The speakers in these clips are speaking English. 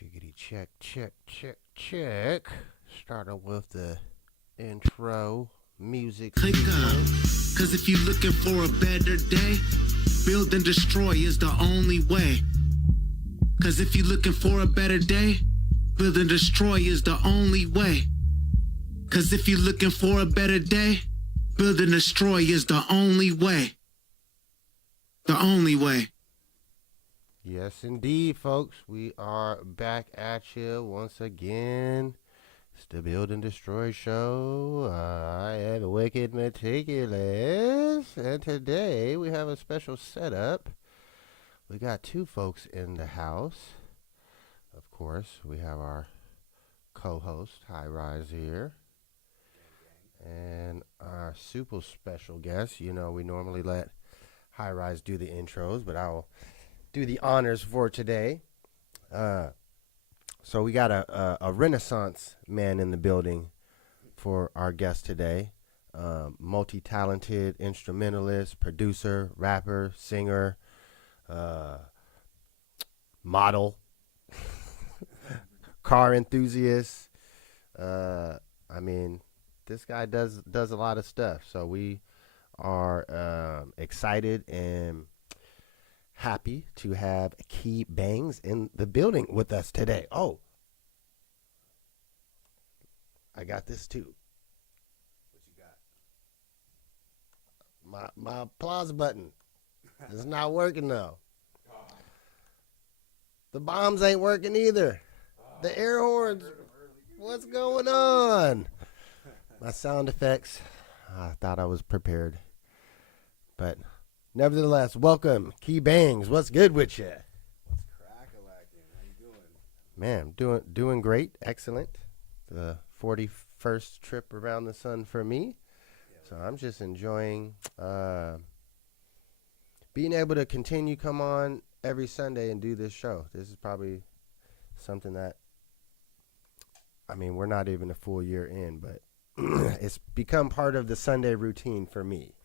Chickity check, check, check, check. Starting with the intro music. Click up, cause if you're looking for a better day, build and destroy is the only way. Cause if you're looking for a better day, build and destroy is the only way. Cause if you're looking for a better day, build and destroy is the only way. The only way. Yes, indeed, folks. We are back at you once again. It's the Build and Destroy show. I am Wicked Meticulous. And today we have a special setup. We got two folks in the house. Of course, we have our co-host, High Rise here. And our super special guest. You know, we normally let High Rise do the intros, but I'll do the honors for today. So we got a Renaissance man in the building for our guest today. Multi-talented instrumentalist, producer, rapper, singer, model, car enthusiast. I mean, this guy does a lot of stuff. So we are excited and happy to have KeyBangz in the building with us today. Oh, I got this too. What you got? My applause button is not working though. The bombs ain't working either. The air horns. What's going on? My sound effects. I thought I was prepared, but nevertheless, welcome, KeyBangz. What's good with you? What's crack-a-lacking? How you doing? Man, doing great, excellent. The 41st trip around the sun for me, so I'm just enjoying being able to continue come on every Sunday and do this show. This is probably something that, I mean, we're not even a full year in, but it's become part of the Sunday routine for me.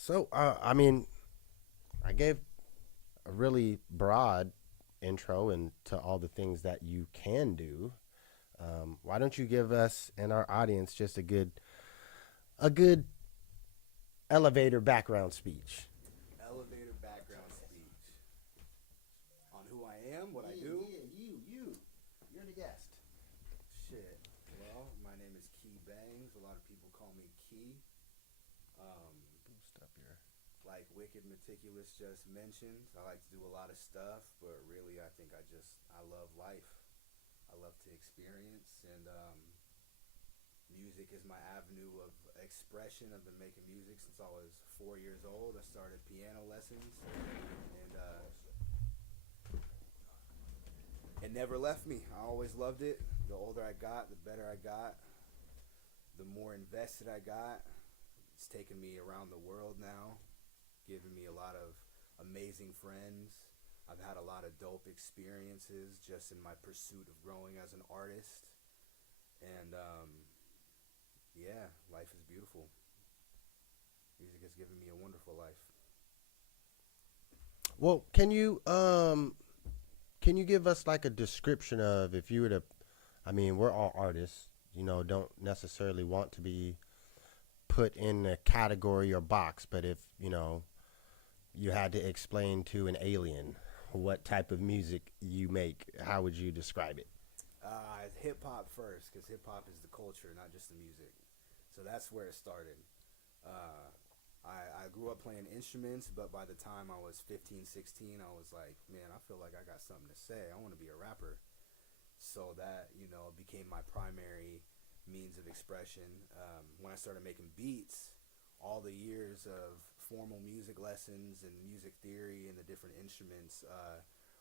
So, I mean, I gave a really broad intro into all the things that you can do. Why don't you give us and our audience just a good elevator background speech? Elevator background speech. On who I am, what I do? You. You're the guest. Shit. Well, my name is KeyBangz. A lot of people call me Key. Boost up here. Like Wicked Meticulous just mentioned, I like to do a lot of stuff, but really I think I love life. I love to experience, and music is my avenue of expression. I've been making music since I was 4 years old. I started piano lessons, and it never left me. I always loved it. The older I got, the better I got, the more invested I got. It's taken me around the world now, given me a lot of amazing friends. I've had a lot of dope experiences just in my pursuit of growing as an artist. And, yeah, life is beautiful. Music has given me a wonderful life. Well, can you give us like a description of, if you were to, I mean, we're all artists, you know, don't necessarily want to be put in a category or box, but if, you know, you had to explain to an alien what type of music you make, how would you describe it? Hip-hop first, because hip-hop is the culture, not just the music. So that's where it started. I grew up playing instruments, but by the time I was 15, 16, I was like, man, I feel like I got something to say. I want to be a rapper. So that, you know, became my primary means of expression. When I started making beats, all the years of formal music lessons and music theory and the different instruments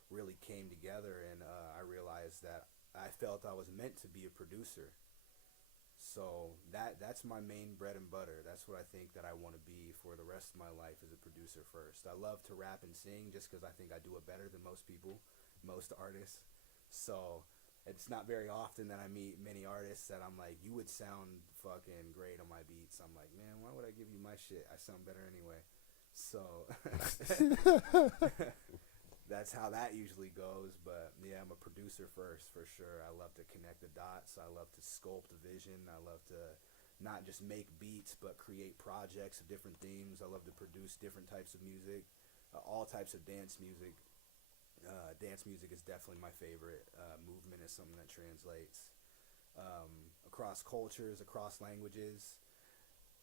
really came together, and I realized that I felt I was meant to be a producer. So that's my main bread and butter. That's what I think that I want to be for the rest of my life, as a producer first. I love to rap and sing just because I think I do it better than most people, most artists. So it's not very often that I meet many artists that I'm like, you would sound fucking great on my beats. I'm like, man, why would I give you my shit? I sound better anyway. So that's how that usually goes. But yeah, I'm a producer first for sure. I love to connect the dots. I love to sculpt a vision. I love to not just make beats, but create projects of different themes. I love to produce different types of music, all types of dance music. Dance music is definitely my favorite. Movement is something that translates across cultures, across languages.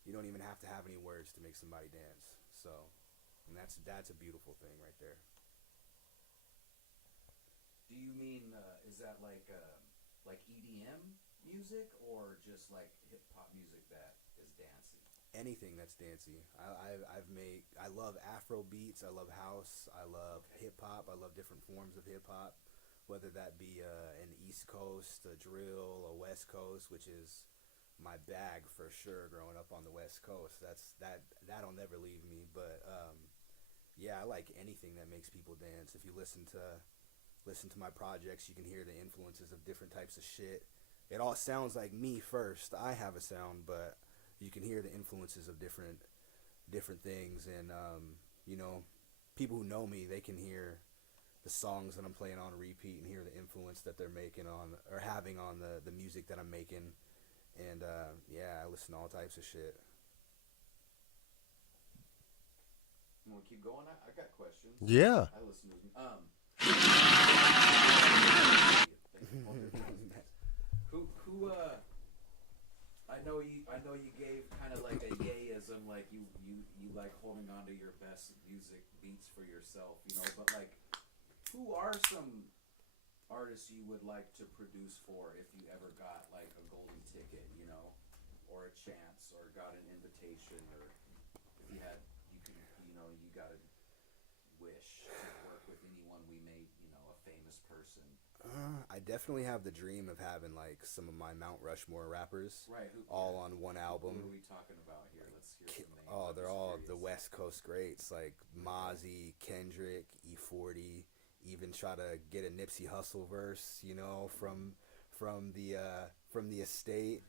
You don't even have to have any words to make somebody dance. So, and that's a beautiful thing right there. Do you mean is that like EDM music or just like hip hop music that is dancey? Anything that's dancey. I love Afro beats. I love house. I love hip hop. I love different forms of hip hop, whether that be an East Coast, a drill, a West Coast, which is my bag for sure. Growing up on the West Coast, that'll never leave me. But yeah, I like anything that makes people dance. If you listen to my projects, you can hear the influences of different types of shit. It all sounds like me first. I have a sound, but you can hear the influences of different things. And you know, people who know me, they can hear the songs that I'm playing on repeat and hear the influence that they're making on or having on the music that I'm making. And yeah, I listen to all types of shit. You want to keep going? I got questions. Yeah. I listen to who I know you gave kind of like a yayism, like you like holding on to your best music beats for yourself, you know, but like who are some artists you would like to produce for if you ever got like a golden ticket, you know, or a chance, or got an invitation, or if you had, you know, you got a wish to work with anyone we made, you know, a famous person. I definitely have the dream of having like some of my Mount Rushmore rappers, right? All on one album. Who are we talking about here? Let's hear some names. Oh, they're all the West Coast greats, like Mozzie, Kendrick, E40. Even try to get a Nipsey Hussle verse, you know, from the estate.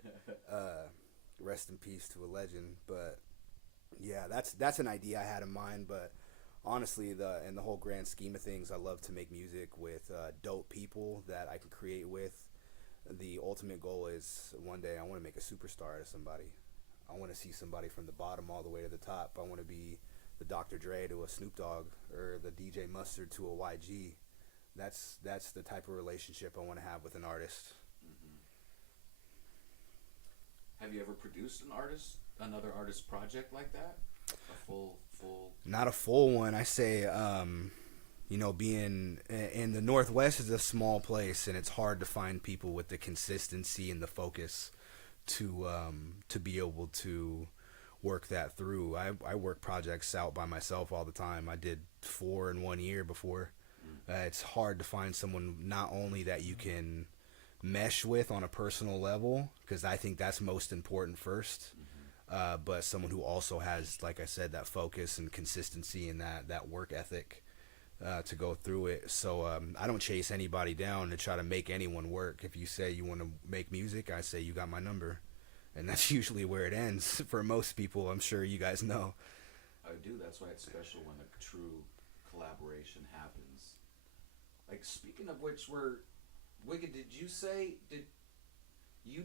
Rest in peace to a legend. But yeah, that's an idea I had in mind. But honestly, in the whole grand scheme of things, I love to make music with dope people that I can create with. The ultimate goal is one day I want to make a superstar out of somebody. I want to see somebody from the bottom all the way to the top. I want to be the Dr. Dre to a Snoop Dogg, or the DJ Mustard to a YG. That's the type of relationship I want to have with an artist. Mm-hmm. Have you ever produced another artist project like that? A full? Not a full one. I say, you know, being in the Northwest is a small place, and it's hard to find people with the consistency and the focus to be able to work that through. I work projects out by myself all the time. I did 4 in 1 year before. It's hard to find someone not only that you can mesh with on a personal level, because I think that's most important first, but someone who also has, like I said, that focus and consistency and that work ethic to go through it. So I don't chase anybody down to try to make anyone work. If you say you want to make music, I say you got my number. And that's usually where it ends for most people. I'm sure you guys know. I do. That's why it's special when a true collaboration happens. Like, speaking of which, Wicked, did you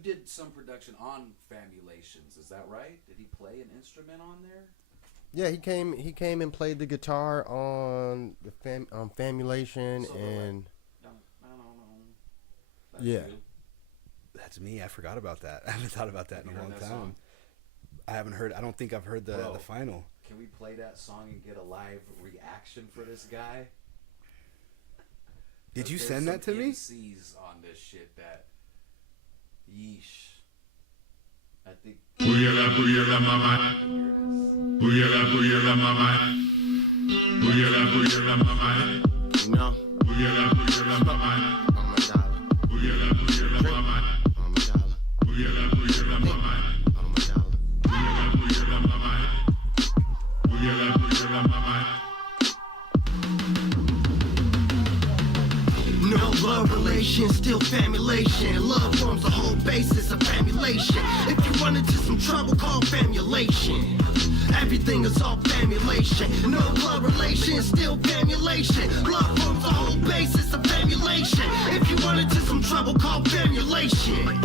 did some production on Famulations, is that right? Did he play an instrument on there? Yeah, he came and played the guitar on the Famulation. So and no. That's yeah. you? That's me. I forgot about that. I haven't thought about that in a long time. Song? I don't think I've heard the final. Can we play that song and get a live reaction for this guy? Did you send that to me? MCs on this shit that, yeesh. I think. Booyala mama. Booyala mama. Booyala mama. No. Booyala mama. I'm a dollar. Booyala mama. I'm a dollar. Booyala mama. I'm a dollar. Booyala mama. Booyala mama. No love relation, still famulation. Love forms the whole basis of famulation. If you run into some trouble, call famulation. Everything is all famulation. No blood relation, still famulation. Blood forms the whole basis of famulation. If you run into some trouble, call famulation.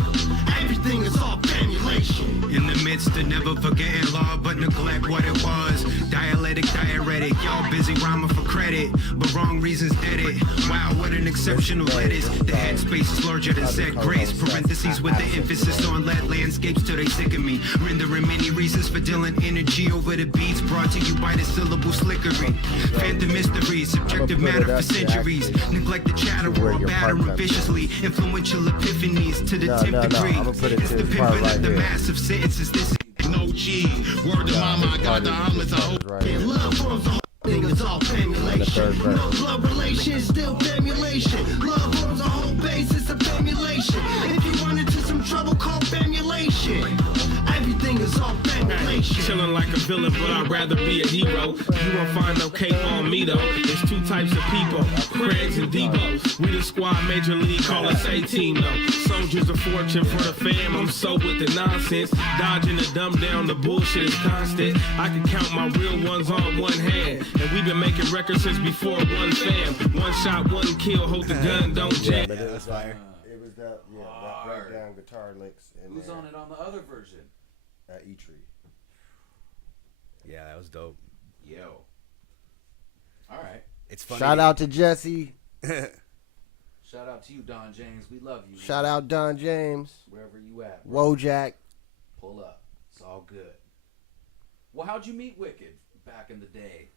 Everything is all famulation. In the midst of never forgetting law, but neglect what it was. Dialectic, diuretic, y'all busy rhyming for credit, but wrong reasons did it. Wow, what an exceptional lettuce. The headspace is larger than said grace. Parentheses with the emphasis on lead landscapes till they sick of me. Rendering many reasons for dealing energy over the beats. Brought to you by the syllable slickery. Phantom mysteries, subjective matter for centuries. Neglect the chatter world, battering viciously. Influential epiphanies to the 10th degree. It's the pimping of the massive sentences. This is No G. Word to mama, I got the omelets. I hope. And love forms the whole thing is all famulation. No blood relation, still famulation. Love forms the whole basis of famulation. If you run into some trouble, call famulation. Everything is all famulation. Chilling like a villain, but I'd rather be a hero. You won't find no cape on me though. There's two types of people, Craigs and Debo. We the squad, major league, call us A-team though. Soldiers of fortune for the fam. I'm so with the nonsense, dodging the dumb down. The bullshit is constant. I can count my real ones on one hand, and we've been making records since before one fam. One shot, one kill. Hold the gun, don't jam. But it was like it was that that breakdown guitar licks. Who's on it on the other version? E-Tree. Yeah, that was dope. Yo. All right. It's funny. Shout out to Jesse. Shout out to you, Don James. We love you. Shout out Don James. Wherever you at. Bro. Wojak. Pull up. It's all good. Well, how'd you meet Wicked back in the day?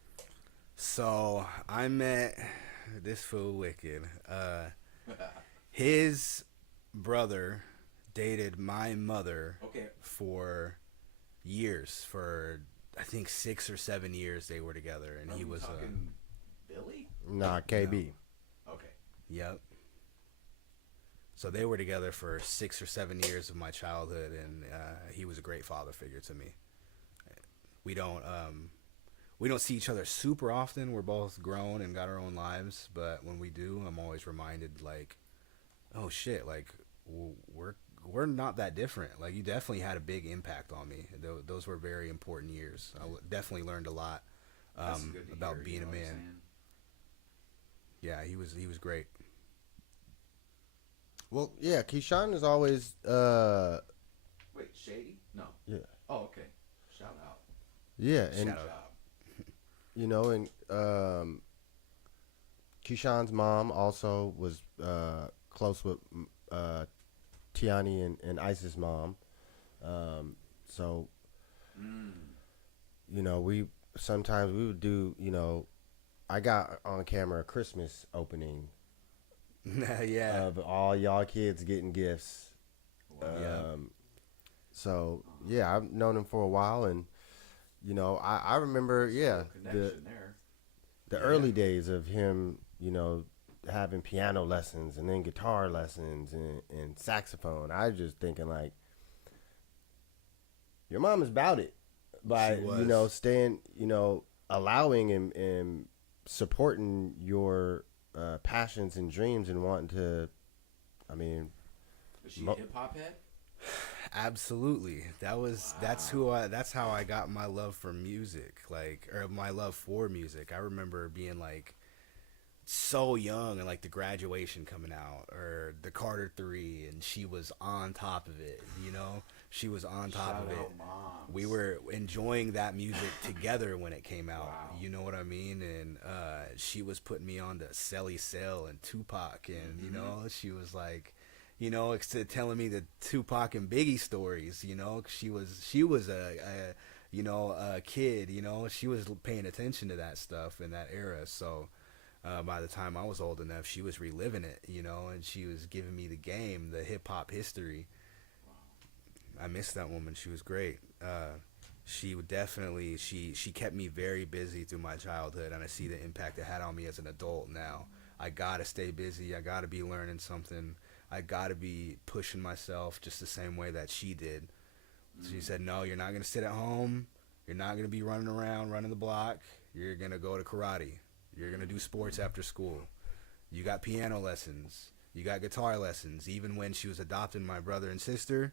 So I met this fool Wicked. His brother dated my mother for years. For I think 6 or 7 years they were together, and he was Billy. Nah, KB. No. Okay. Yep. So they were together for 6 or 7 years of my childhood, and he was a great father figure to me. We don't see each other super often. We're both grown and got our own lives, but when we do, I'm always reminded, like, oh shit, like we're not that different. Like, you definitely had a big impact on me. Those were very important years. I definitely learned a lot about being a man. Yeah, he was great. Well, yeah, Keyshawn is always Wait, Shady? No. Yeah. Oh, okay. Shout out. Yeah, and Shout out. you know, and Keyshawn's mom also was close with Tiani and Ice's mom. So you know, we would do, you know, I got on camera a Christmas opening. Yeah. Of all y'all kids getting gifts. So yeah, I've known him for a while, and you know, I remember the early days of him, you know, having piano lessons and then guitar lessons and saxophone. I was just thinking, like, your mom is about it by, you know, staying, you know, allowing and supporting your passions and dreams and wanting to, I mean, Was she a hip hop head? Absolutely. That's how I got my love for music, or my love for music. I remember being like so young and like the Graduation coming out or the Carter 3, and she was on top of it, you know? She was on top of it. Moms. We were enjoying that music together when it came out. Wow. You know what I mean? And she was putting me on to Celly Cell and Tupac, and you know, she was like, you know, telling me the Tupac and Biggie stories. You know, she was a you know, a kid. You know, she was paying attention to that stuff in that era. So by the time I was old enough, she was reliving it. You know, and she was giving me the game, the hip hop history. I miss that woman. She was great. She would definitely, she kept me very busy through my childhood, and I see the impact it had on me as an adult now. I gotta stay busy. I gotta be learning something. I gotta be pushing myself just the same way that she did. She said, no, you're not gonna sit at home. You're not gonna be running around, running the block. You're gonna go to karate. You're gonna do sports after school. You got piano lessons. You got guitar lessons. Even when she was adopting my brother and sister,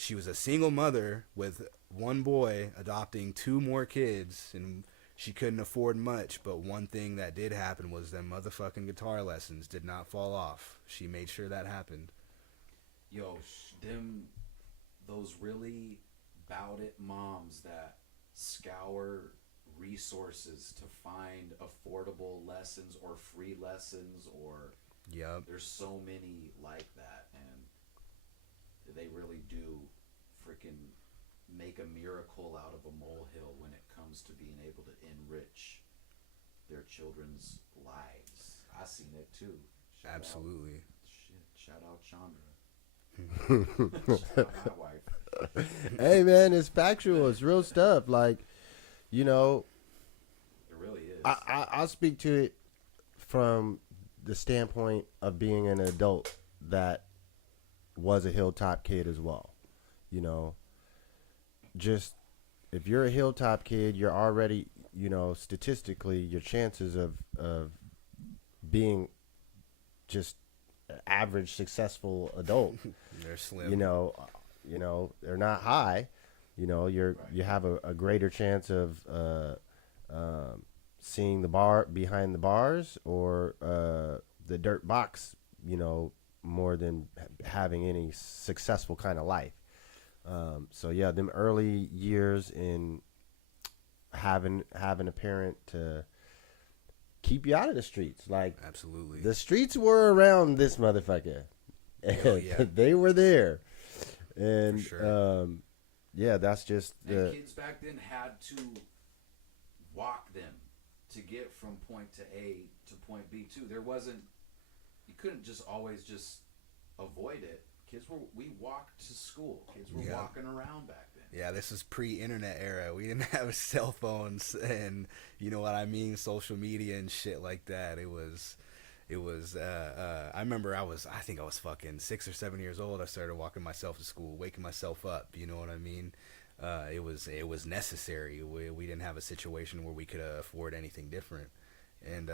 she was a single mother with one boy, adopting 2 more kids, and she couldn't afford much. But one thing that did happen was them motherfucking guitar lessons did not fall off. She made sure that happened. Yo, those really bout it moms that scour resources to find affordable lessons or free lessons, or Yep. there's so many like that, and they really do freaking make a miracle out of a molehill when it comes to being able to enrich their children's lives. I seen it too. Absolutely. Shout out Chandra. Shout out my wife. Hey man, it's factual. It's real stuff. Like, you know, It really is. I'll speak to it from the standpoint of being an adult that was a Hilltop kid as well. You know, just if you're a Hilltop kid, you're already, you know, statistically, your chances of being just an average successful adult, They're slim. you know, they're not high. You know, you have a greater chance of seeing the bar behind the bars or the dirt box, you know, more than having any successful kind of life. So yeah, them early years in having a parent to keep you out of the streets, like Absolutely. the streets were around this motherfucker, and yeah. they were there, and For sure. yeah, that's just And kids back then had to walk them to get from point to A to point B too. There wasn't, you couldn't just always just avoid it. We walked to school. Kids were Yeah. walking around back then. Yeah, this is pre-internet era. We didn't have cell phones and, you know what I mean, social media and shit like that. It was I remember I think I was fucking 6 or 7 years old. I started walking myself to school, waking myself up, you know what I mean? It was necessary. We didn't have a situation where we could afford anything different. And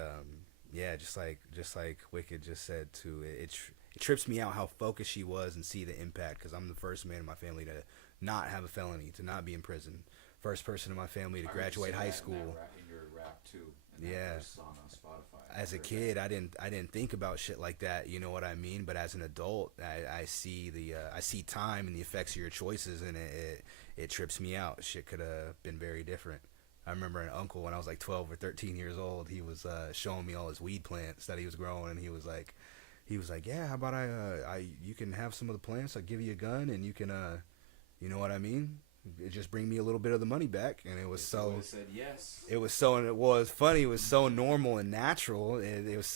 yeah, just like Wicked just said too, it trips me out how focused she was and see the impact, because I'm the first man in my family to not have a felony, to not be in prison. First person in my family to I heard graduate you say high that school. in your rap too. In that Yeah. first song on Spotify. As a kid, I didn't think about shit like that, you know what I mean? But as an adult, I see I see time and the effects of your choices, and it trips me out. Shit could have been very different. I remember an uncle when I was like 12 or 13 years old. He was showing me all his weed plants that he was growing, and he was like, yeah, how about you can have some of the plants. I'll give you a gun, and you can, you know what I mean? It just bring me a little bit of the money back. And it was If you so. would've said yes. It was funny. It was so normal and natural. It was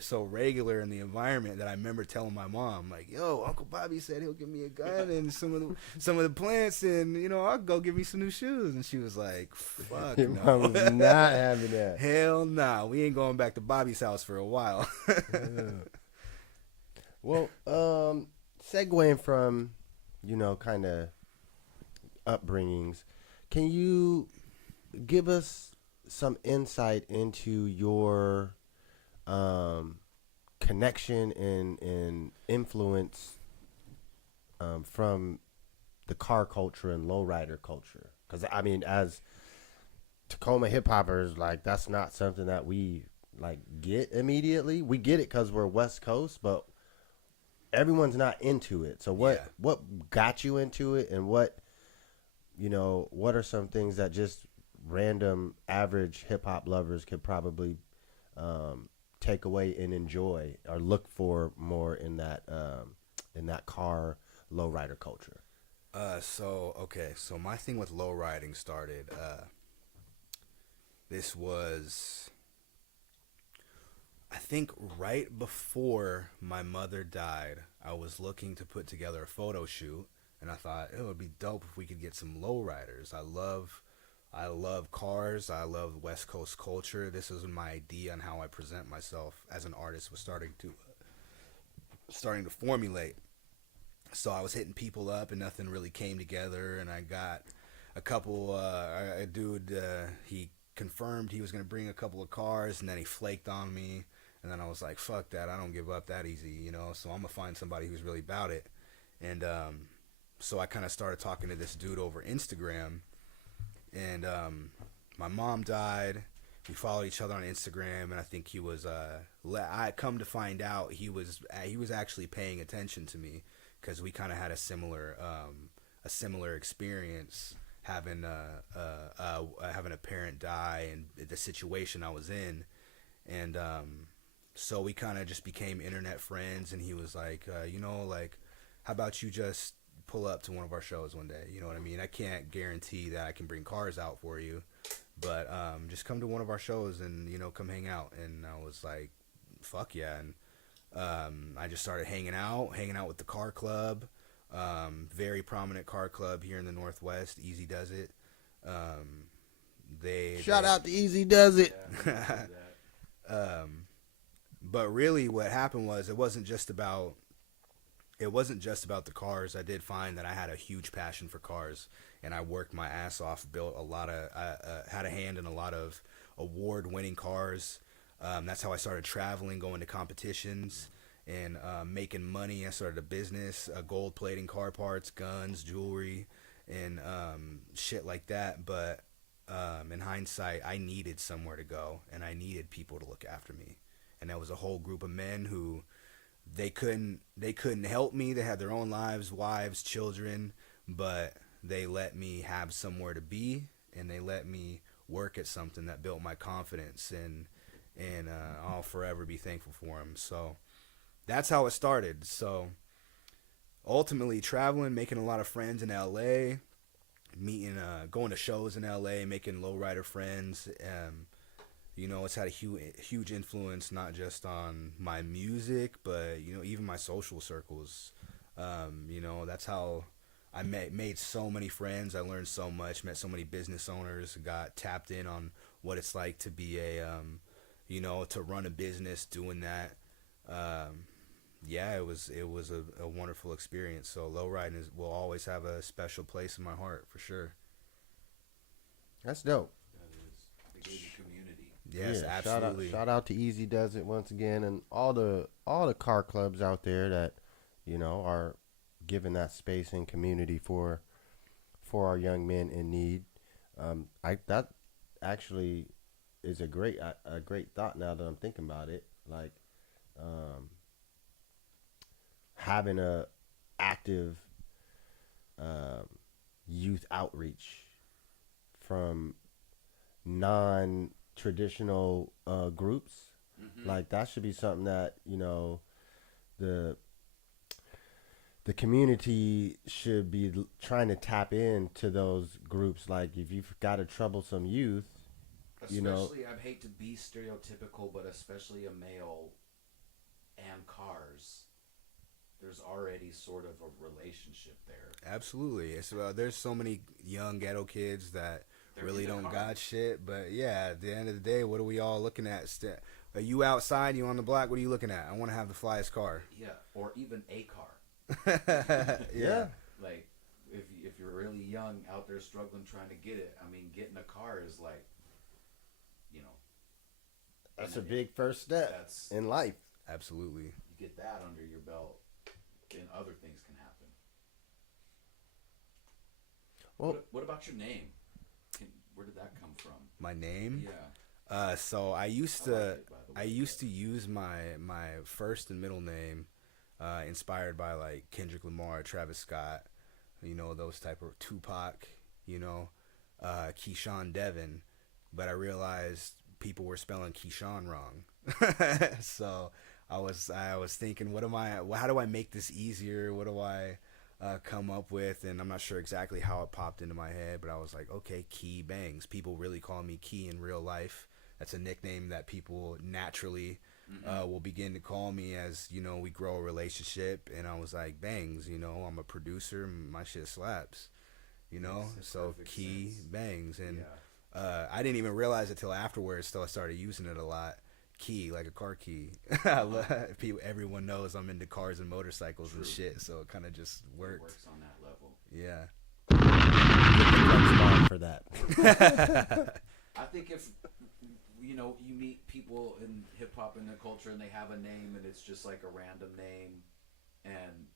so regular in the environment that I remember telling my mom, like, "Yo, Uncle Bobby said he'll give me a gun and some of the plants, and you know, I'll go give me some new shoes." And she was like, "Fuck your no, mom was not having that. Hell nah, we ain't going back to Bobby's house for a while." Well, segueing from, you know, kind of upbringings, can you give us some insight into your connection and influence from the car culture and lowrider culture? Because I mean, as Tacoma hip hoppers, like, that's not something that we like get immediately. We get it because we're West Coast, but everyone's not into it. So what got you into it, and what are some things that just random average hip hop lovers could probably take away and enjoy or look for more in that car lowrider culture? So my thing with low riding started, this was, I think, right before my mother died. I was looking to put together a photo shoot, and I thought it would be dope if we could get some low riders. I love cars. I love West Coast culture. This was my idea on how I present myself as an artist was starting to formulate. So I was hitting people up, and nothing really came together. And I got a couple. A dude, he confirmed he was going to bring a couple of cars, and then he flaked on me. And then I was like, fuck that. I don't give up that easy, you know. So I'm going to find somebody who's really about it. And So I kind of started talking to this dude over Instagram, and my mom died. We followed each other on Instagram, and I think he was. I come to find out he was actually paying attention to me because we kind of had a similar experience having a parent die and the situation I was in, and so we kind of just became internet friends. And he was like, like, how about you just pull up to one of our shows one day? You know what I mean? I can't guarantee that I can bring cars out for you, but just come to one of our shows and come hang out. And I was like, fuck yeah. And I just started hanging out with the car club. Very prominent car club here in the Northwest. Easy Does It. Shout out to Easy Does It. But really what happened was it wasn't just about the cars. I did find that I had a huge passion for cars, and I worked my ass off, built had a hand in a lot of award-winning cars. That's how I started traveling, going to competitions, and making money. I started a business, gold plating car parts, guns, jewelry, and shit like that. But in hindsight, I needed somewhere to go, and I needed people to look after me. And there was a whole group of men who they couldn't help me. They had their own lives, wives, children, but they let me have somewhere to be, and they let me work at something that built my confidence, and I'll forever be thankful for them. So that's how it started. So ultimately traveling, making a lot of friends in LA, meeting, going to shows in LA, making lowrider friends. It's had a huge influence, not just on my music, but, even my social circles. That's how I made so many friends. I learned so much, met so many business owners, got tapped in on what it's like to be to run a business, doing that. It was a wonderful experience. So lowriding will always have a special place in my heart, for sure. That's dope. That is the gated community. Yes, yeah, absolutely. Shout out to Easy Does It once again, and all the car clubs out there that are giving that space and community for our young men in need. That actually is a great thought now that I'm thinking about it. Like having a active youth outreach from non-traditional groups. Mm-hmm. Like that should be something that the community should be trying to tap into those groups. Like if you've got a troublesome youth, especially, I hate to be stereotypical, but especially a male and cars, there's already sort of a relationship there. Absolutely. There's so many young ghetto kids that really don't got shit, but yeah, at the end of the day, what are we all looking at? Are you outside? You on the block? What are you looking at? I want to have the flyest car. Yeah, or even a car. Yeah. Like if you're really young out there struggling trying to get it, I mean, getting a car is like, that's a big first step in life. Absolutely. You get that under your belt, then other things can happen. Well, what about your name? Where did that come from? My name? Yeah. So I used to use my first and middle name, inspired by like Kendrick Lamar, Travis Scott, those type of Tupac, Keyshawn Devin, but I realized people were spelling Keyshawn wrong. So I was thinking, how do I make this easier? What do I come up with? And I'm not sure exactly how it popped into my head, but I was like, okay, KeyBangz. People really call me Key in real life. That's a nickname that people naturally will begin to call me as, we grow a relationship. And I was like, Bangs, I'm a producer. My shit slaps, so KeyBangz. And I didn't even realize it till afterwards, till I started using it a lot. Key, like a car key. Everyone knows I'm into cars and motorcycles and shit, so it kind of just worked. It works on that level. Yeah. For that. I think if you meet people in hip hop and the culture and they have a name and it's just like a random name and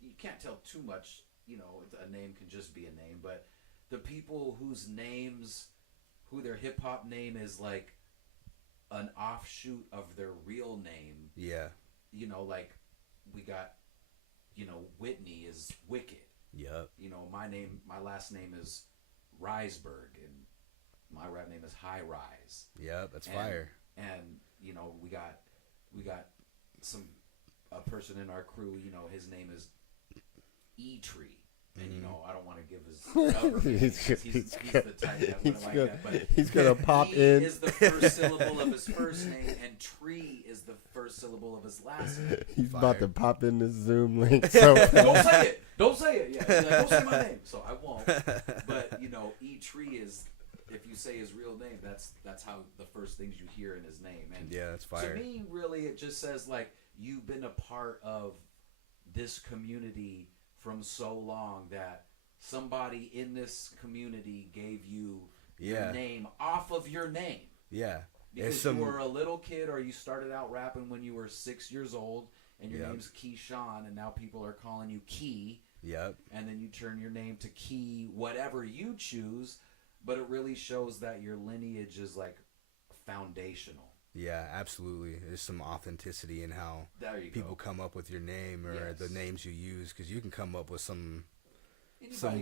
you can't tell too much a name can just be a name, but the people whose names, who their hip hop name is like an offshoot of their real name. Yeah. Like we got, Whitney is Wicked. Yep. My last name is Riseberg, and my rap name is High Rise. Yep, that's fire. And we got a person in our crew. His name is E-Tree. And I don't want to give his number. he's the type that wouldn't like that. But he's gonna pop E in. is the first syllable of his first name, and Tree is the first syllable of his last name. He's about to pop in the Zoom link. So Don't say it. Don't say it. Yeah, like, don't say my name. So I won't. But E-Tree is, if you say his real name, that's how the first things you hear in his name. And yeah, that's fire. To me, really, it just says like you've been a part of this community from so long that somebody in this community gave you your name off of your name. Yeah. Because you were a little kid, or you started out rapping when you were 6 years old, and your name's Keyshawn, and now people are calling you Key. Yep. And then you turn your name to Key, whatever you choose, but it really shows that your lineage is like foundational. Yeah, absolutely. There's some authenticity in how people come up with your name or the names you use, because you can come up with some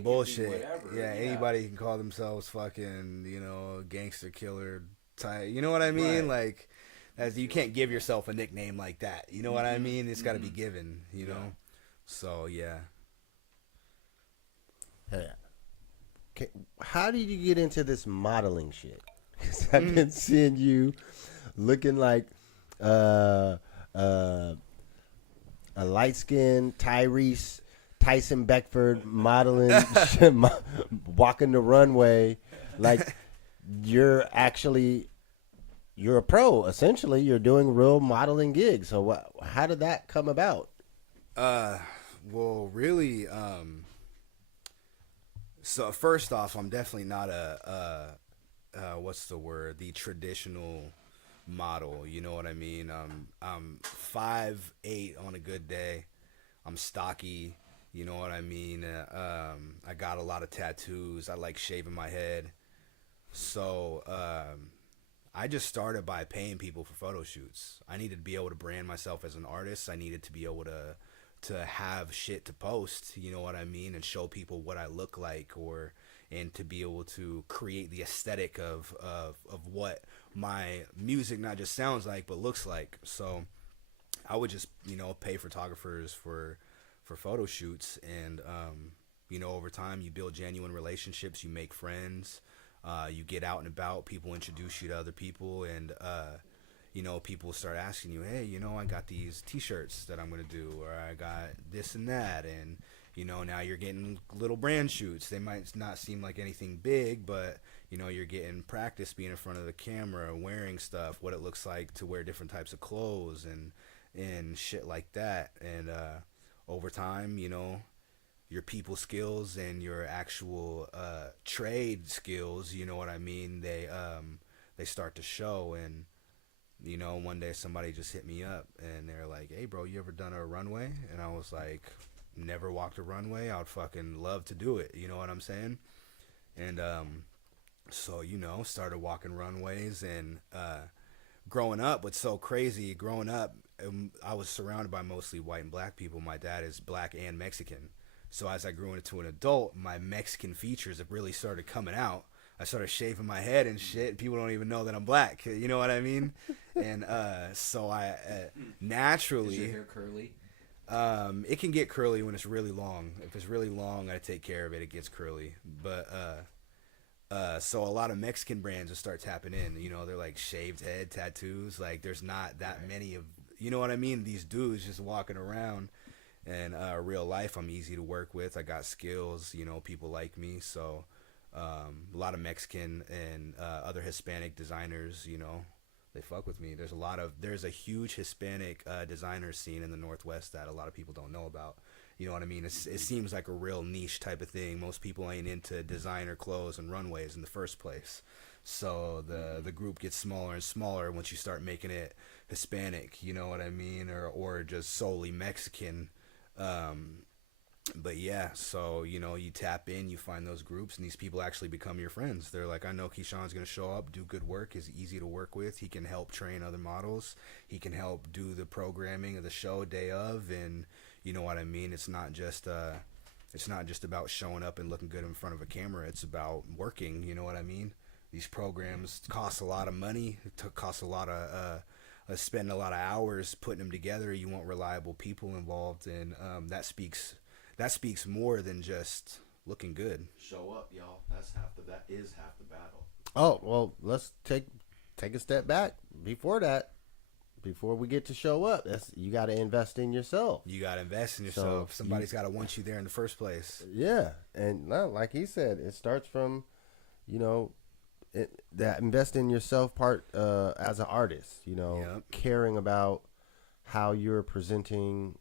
bullshit. Anybody can call themselves fucking, gangster killer type. You know what I mean? Right. Like, as you can't give yourself a nickname like that. You know what I mean? It's got to be given. You know. So yeah. Okay, how did you get into this modeling shit? Because I've been seeing you looking like a light-skinned Tyrese Tyson Beckford modeling, walking the runway. Like, you're a pro, essentially. You're doing real modeling gigs. So how did that come about? Well, really, so first off, I'm definitely not the traditional model, you know what I mean? I'm 5'8" on a good day. I'm stocky, you know what I mean? I got a lot of tattoos. I like shaving my head. So I just started by paying people for photo shoots. I needed to be able to brand myself as an artist. I needed to be able to have shit to post, you know what I mean, and show people what I look like, and to be able to create the aesthetic of what my music not just sounds like but looks like. So I would just pay photographers for photo shoots, and over time you build genuine relationships, you make friends, you get out and about, people introduce you to other people, and people start asking you, hey, I got these t-shirts that I'm going to do, or I got this and that. And, now you're getting little brand shoots. They might not seem like anything big, but, you're getting practice being in front of the camera, wearing stuff, what it looks like to wear different types of clothes and shit like that. And over time, your people skills and your actual trade skills, you know what I mean, they start to show. And one day somebody just hit me up and they're like, hey bro, you ever done a runway? And I was like, never walked a runway. I would fucking love to do it. You know what I'm saying? And so started walking runways. And growing up, what's so crazy, I was surrounded by mostly white and black people. My dad is black and Mexican. So as I grew into an adult, my Mexican features have really started coming out. I started shaving my head and shit. People don't even know that I'm black. You know what I mean? And so I naturally... Is your hair curly? It can get curly when it's really long. If it's really long, I take care of it. It gets curly. But so a lot of Mexican brands will start tapping in. They're like shaved head tattoos. Like there's not that many of... You know what I mean? These dudes just walking around. And real life, I'm easy to work with. I got skills. People like me. So... a lot of Mexican and other Hispanic designers, they fuck with me. There's a huge Hispanic designer scene in the Northwest that a lot of people don't know about. You know what I mean? It seems like a real niche type of thing. Most people ain't into designer clothes and runways in the first place. So the group gets smaller and smaller once you start making it Hispanic, you know what I mean? Or just solely Mexican. But yeah, so you know, you tap in, you find those groups, and these people actually become your friends. They're like, I know Keyshawn's gonna show up, do good work, is easy to work with. He can help train other models. He can help do the programming of the show day of, and you know what I mean. It's not just about showing up and looking good in front of a camera. It's about working. You know what I mean. These programs cost a lot of money. It costs a lot of spending a lot of hours putting them together. You want reliable people involved, and that speaks more than just looking good. Show up, y'all. That is half the battle. Oh, well, let's take a step back. Before we get to show up, you got to invest in yourself. You got to invest in yourself. Somebody's got to want you there in the first place. Yeah, and like he said, it starts from, you know, that invest in yourself part as an artist. You know, Yep. caring about how you're presenting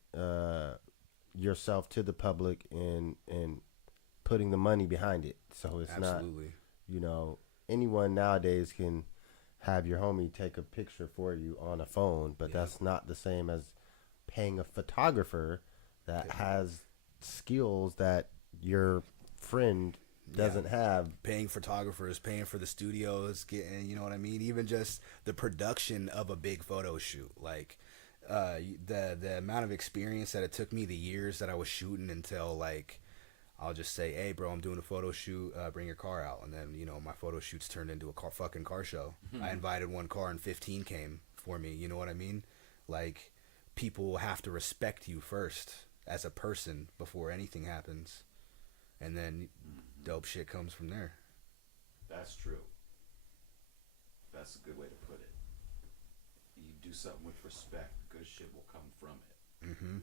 yourself to the public and putting the money behind it. So it's Absolutely. not, you know, anyone nowadays can have your homie take a picture for you on a phone, but that's not the same as paying a photographer that has skills that your friend doesn't have. Paying photographers, paying for the studios, getting, you know what I mean? Even just the production of a big photo shoot. Like, the amount of experience that it took me, the years that I was shooting until, like, I'll just say, hey, bro, I'm doing a photo shoot, bring your car out. And then, you know, my photo shoots turned into a fucking car show. I invited one car and 15 came for me. You know what I mean? Like, people have to respect you first as a person before anything happens. And then dope shit comes from there. That's true. That's a good way to put it. You do something with respect, good shit will come from it. Mm-hmm.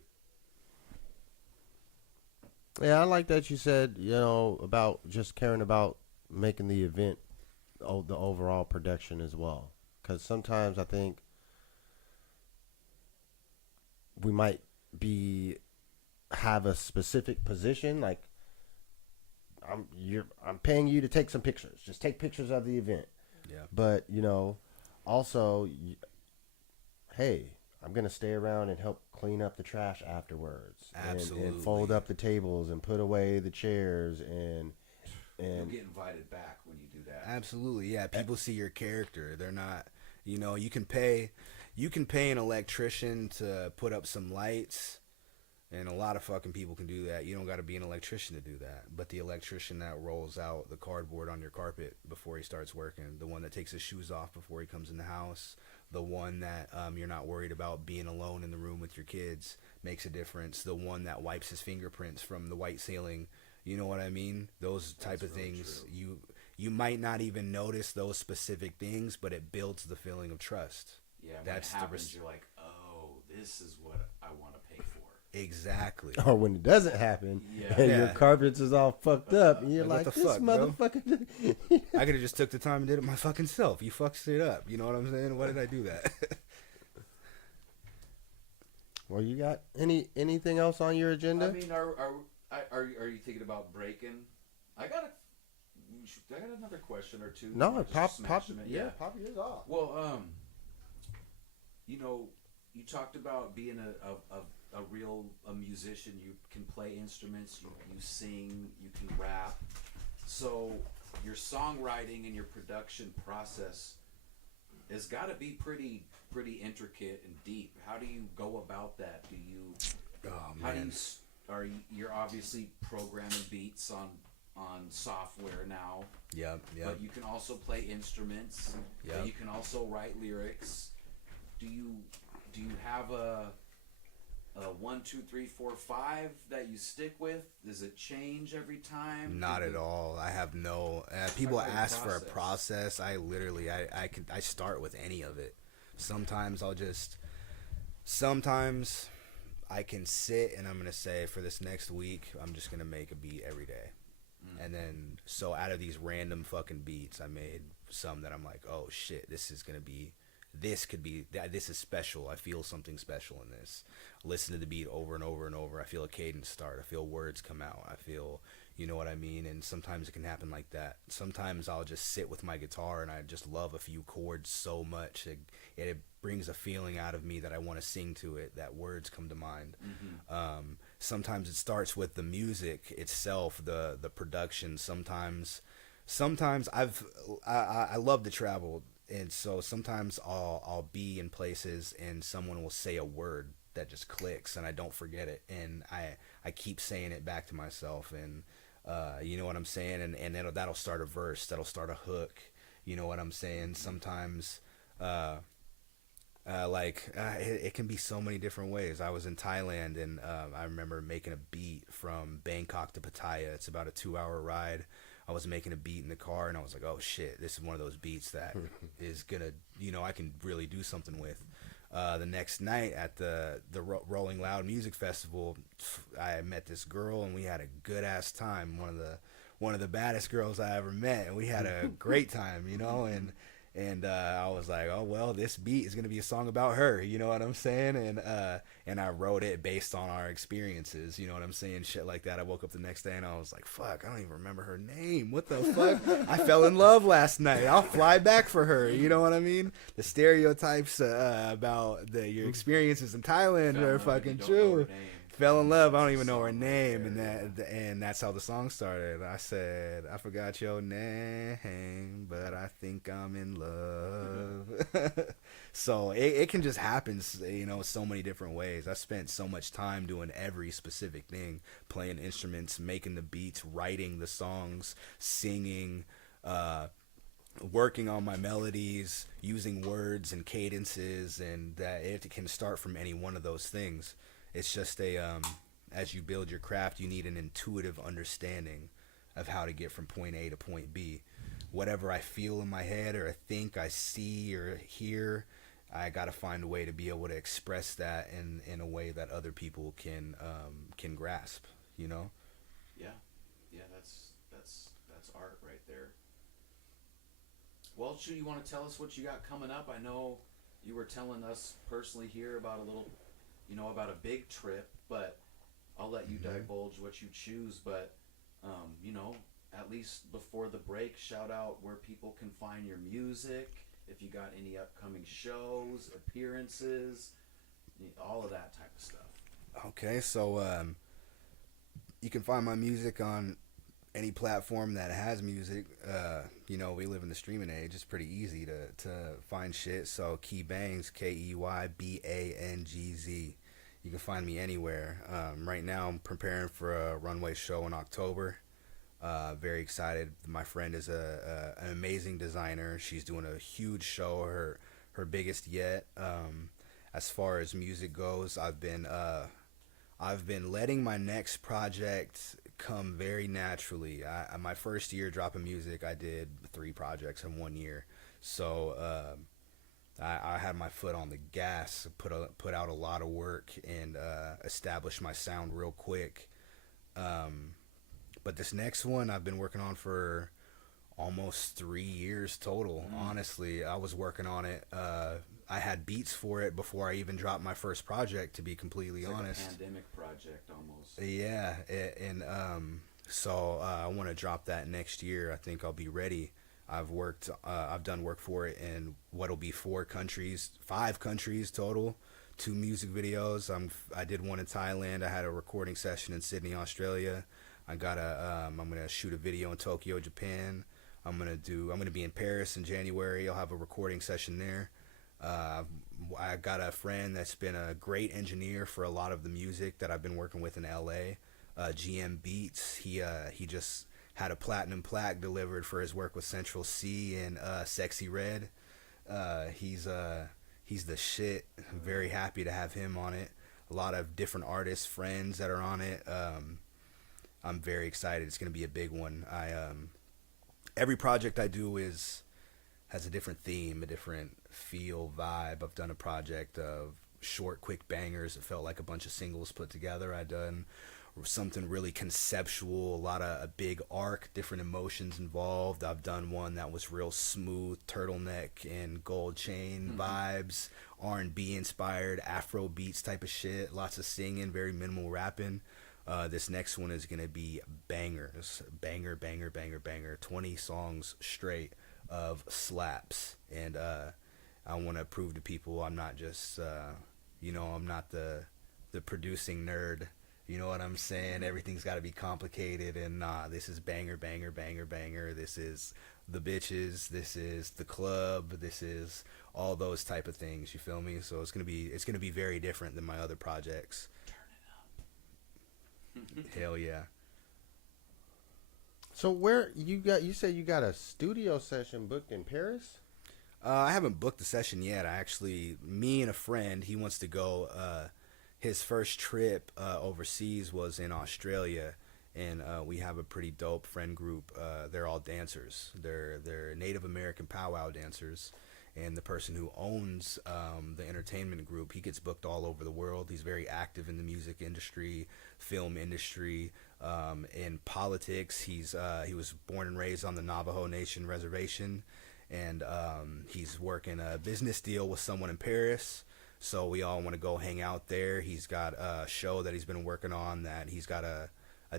Yeah, I like that you said, you know, about just caring about making the event, the overall production as well. Because sometimes I think we might have a specific position, like I'm paying you to take some pictures. Just take pictures of the event. Yeah. But, you know, also, hey, I'm going to stay around and help clean up the trash afterwards. Absolutely. And fold up the tables and put away the chairs and You'll get invited back when you do that. Absolutely, yeah. People see your character. They're not, you know, you can pay an electrician to put up some lights, and a lot of fucking people can do that. You don't got to be an electrician to do that. But the electrician that rolls out the cardboard on your carpet before he starts working, the one that takes his shoes off before he comes in the house, the one that you're not worried about being alone in the room with your kids makes a difference. The one that wipes his fingerprints from the white ceiling. You know what I mean? Those type of really things. True. You might not even notice those specific things, but it builds the feeling of trust. Yeah, when it happens, you're like, oh, this is what I want to pay for. Exactly. Or when it doesn't happen, and your carpets is all fucked up, and you're like, this motherfucker. I could have just took the time and did it my fucking self. You fucked it up. You know what I'm saying? Why did I do that? Well, you got anything else on your agenda? I mean, are you thinking about breaking? I got another question or two. No, pop yours off. Well, you know, you talked about being a real musician. You can play instruments, you sing, you can rap. So your songwriting and your production process has got to be pretty intricate and deep. How do you go about that? Do you? How do you? You're obviously programming beats on software now. Yeah. But you can also play instruments. Yeah. You can also write lyrics. Do you have a 1, 2, 3, 4, 5 that you stick with? Does it change every time? Not at all. I have no. People ask for a process. I literally I start with any of it. Sometimes I can sit and I'm gonna say for this next week I'm just gonna make a beat every day. And then so out of these random fucking beats I made some that I'm like, oh shit, this is special. I feel something special in this. Listen to the beat over and over and over. I feel a cadence start. I feel words come out. I feel, you know what I mean? And sometimes it can happen like that. Sometimes I'll just sit with my guitar and I just love a few chords so much. It brings a feeling out of me that I want to sing to it, that words come to mind. sometimes it starts with the music itself, the production. Sometimes I love to travel, and so sometimes I'll be in places and someone will say a word that just clicks and I don't forget it, and I keep saying it back to myself, and you know what I'm saying, and that'll start a verse, that'll start a hook, you know what I'm saying. Sometimes it can be so many different ways. I was in Thailand, and I remember making a beat from Bangkok to Pattaya. It's about a 2-hour ride. I was making a beat in the car, and I was like, oh shit, this is one of those beats that is gonna, I can really do something with. The next night at the Rolling Loud Music Festival, I met this girl, and we had a good ass time. One of the baddest girls I ever met, and we had a great time, and I was like, oh well, this beat is gonna be a song about her, you know what I'm saying? And I wrote it based on our experiences, you know what I'm saying? Shit like that. I woke up the next day and I was like, fuck, I don't even remember her name. What the fuck? I fell in love last night. I'll fly back for her. You know what I mean? The stereotypes about your experiences in Thailand are fucking true. Fell in love. I don't even know her name, and that's how the song started. I said, I forgot your name, but I think I'm in love. So it can just happen, so many different ways. I spent so much time doing every specific thing, playing instruments, making the beats, writing the songs, singing, working on my melodies, using words and cadences, and that it can start from any one of those things. It's just as you build your craft, you need an intuitive understanding of how to get from point A to point B. Whatever I feel in my head, or I think I see or hear, I got to find a way to be able to express that in a way that other people can grasp, Yeah, that's art right there. Well, you want to tell us what you got coming up? I know you were telling us personally here about about a big trip, but I'll let you divulge what you choose. But at least before the break, shout out where people can find your music, if you got any upcoming shows, appearances, all of that type of stuff. Okay, so you can find my music on any platform that has music. We live in the streaming age. It's pretty easy to find shit. So KeyBangz, KeyBangz. You can find me anywhere. Right now I'm preparing for a runway show in October. Very excited. My friend is an amazing designer. She's doing a huge show, her biggest yet. As far as music goes, I've been letting my next project come very naturally. My first year dropping music, I did 3 projects in 1 year. So I had my foot on the gas, put out a lot of work, and established my sound real quick. But this next one I've been working on for almost 3 years total. Honestly, I was working on it. I had beats for it before I even dropped my first project, to be completely honest. Like a pandemic project almost. Yeah, so I want to drop that next year. I think I'll be ready. I've done work for it in what'll be 5 countries total, 2 music videos. I did one in Thailand. I had a recording session in Sydney, Australia. I'm gonna shoot a video in Tokyo, Japan. I'm gonna be in Paris in January. I'll have a recording session there. I got a friend that's been a great engineer for a lot of the music that I've been working with in LA. GM Beats. He just had a platinum plaque delivered for his work with Central C and Sexy Red. He's the shit. I'm very happy to have him on it. A lot of different artists, friends that are on it. I'm very excited. It's gonna be a big one. Every project I do has a different theme, a different feel, vibe. I've done a project of short, quick bangers. It felt like a bunch of singles put together. I've done something really conceptual, a big arc, different emotions involved. I've done one that was real smooth, turtleneck and gold chain vibes, R&B inspired, Afro beats type of shit, lots of singing, very minimal rapping. This next one is gonna be bangers, banger, 20 songs straight of slaps, and I want to prove to people I'm not just I'm not the producing nerd. You know what I'm saying? Everything's got to be complicated, and nah, this is banger, banger, banger, banger. This is the bitches. This is the club. This is all those type of things. You feel me? So it's gonna be very different than my other projects. Turn it up. Hell yeah. So where you said you got a studio session booked in Paris? I haven't booked the session yet. Me and a friend, he wants to go. His first trip overseas was in Australia, and we have a pretty dope friend group. They're all dancers. They're Native American powwow dancers, and the person who owns the entertainment group, he gets booked all over the world. He's very active in the music industry, film industry, in politics. He was born and raised on the Navajo Nation reservation, and he's working a business deal with someone in Paris. So we all want to go hang out there. He's got a show that he's been working on, that he's got a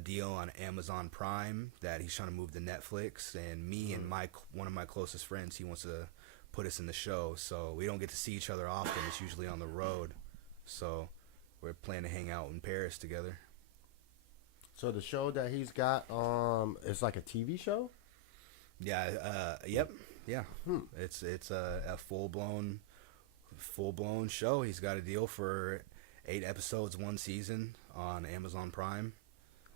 deal on Amazon Prime that he's trying to move to Netflix. And me and one of my closest friends, he wants to put us in the show. So we don't get to see each other often. It's usually on the road. So we're planning to hang out in Paris together. So the show that he's got, it's like a TV show? Yeah, yep, yeah. It's a full blown show. He's got a deal for 8 episodes, 1 season on Amazon Prime.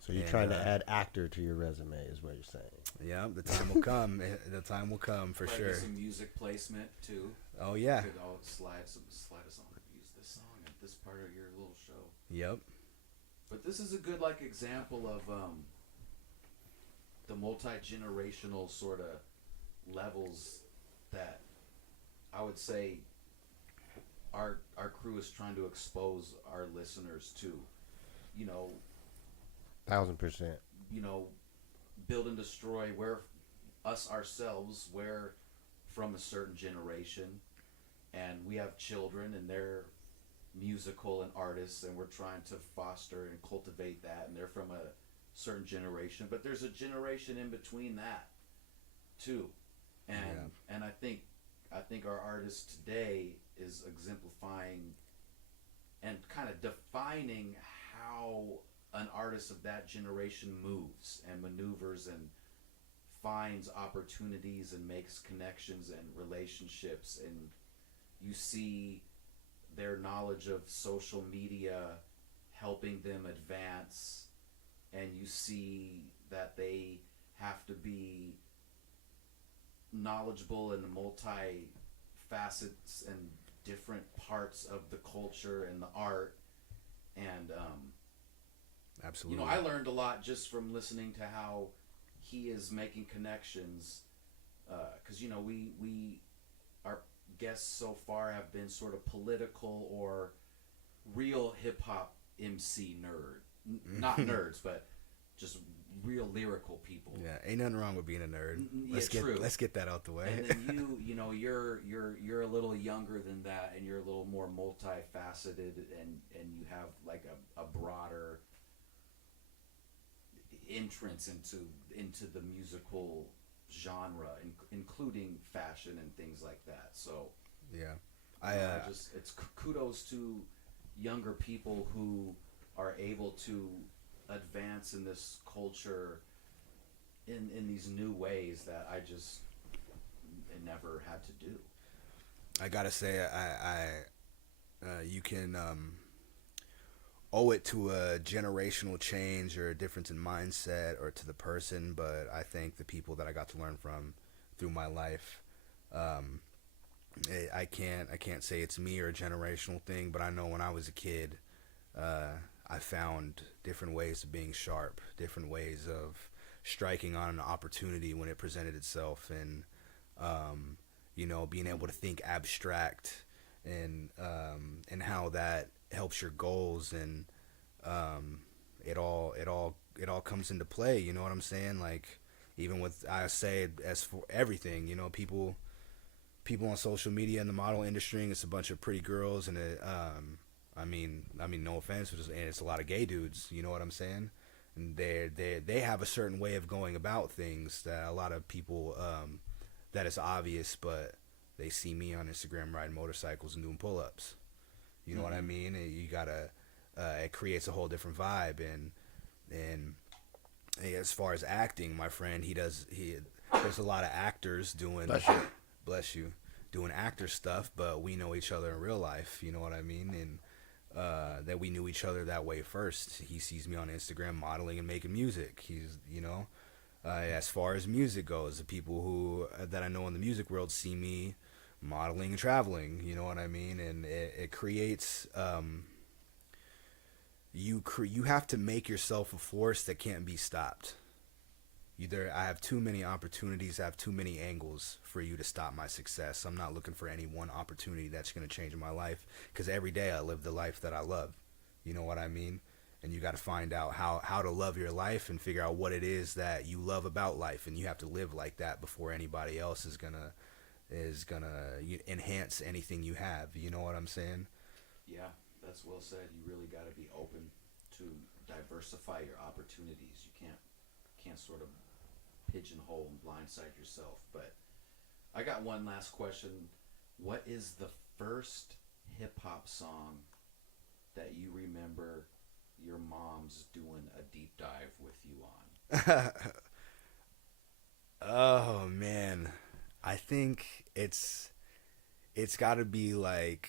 So you're trying to add actor to your resume, is what you're saying. Yeah, the time will come. The time will come for Probably sure. some music placement too. Oh yeah. Could all slide us on. Use this song at this part of your little show. Yep. But this is a good example of the multi-generational sort of levels that I would say our crew is trying to expose our listeners to. 1,000%. Build and Destroy, we're ourselves, we're from a certain generation, and we have children, and they're musical and artists, and we're trying to foster and cultivate that, and they're from a certain generation, but there's a generation in between that too, and I think our artist today is exemplifying and kind of defining how an artist of that generation moves and maneuvers and finds opportunities and makes connections and relationships, and you see their knowledge of social media helping them advance, and you see that they have to be knowledgeable in the multi-facets and different parts of the culture and the art, and Absolutely. I learned a lot just from listening to how he is making connections, because we our guests so far have been sort of political or real hip-hop MC not nerds, but just real lyrical people. Yeah, ain't nothing wrong with being a nerd. True. Let's get that out the way. And then you're a little younger than that, and you're a little more multifaceted, and you have like a broader entrance into the musical genre, including fashion and things like that. So yeah, it's kudos to younger people who are able to advance in this culture in these new ways that I just never had to do. I gotta say, you can owe it to a generational change or a difference in mindset or to the person, but I think the people that I got to learn from through my life, I can't say it's me or a generational thing, but I know when I was a kid, I found different ways of being sharp, different ways of striking on an opportunity when it presented itself, and being able to think abstract and how that helps your goals, and it all comes into play. You know what I'm saying? Like, even with, I say, as for everything, people on social media in the model industry, and it's a bunch of pretty girls, and I mean, no offense, and it's a lot of gay dudes. You know what I'm saying? And they have a certain way of going about things that a lot of people, that is obvious, but they see me on Instagram riding motorcycles and doing pull-ups. You know what I mean? You gotta it creates a whole different vibe. And as far as acting, my friend, there's a lot of actors doing bless you doing actor stuff, but we know each other in real life, you know what I mean? And that we knew each other that way first. He sees me on Instagram modeling and making music. He's, you know, as far as music goes, the people who that I know in the music world see me modeling and traveling, you know what I mean? And it creates you have to make yourself a force that can't be stopped. I have too many opportunities, I have too many angles for you to stop my success. I'm not looking for any one opportunity that's going to change my life, because every day I live the life that I love. You know what I mean? And you got to find out how to love your life and figure out what it is that you love about life, and you have to live like that before anybody else is gonna enhance anything you have. You know what I'm saying? Yeah, that's well said. You really got to be open to diversify your opportunities. You can't sort of pigeonhole and blindside yourself. But I got one last question. What is the first hip-hop song that you remember your mom's doing a deep dive with you on? Oh man, I think it's got to be like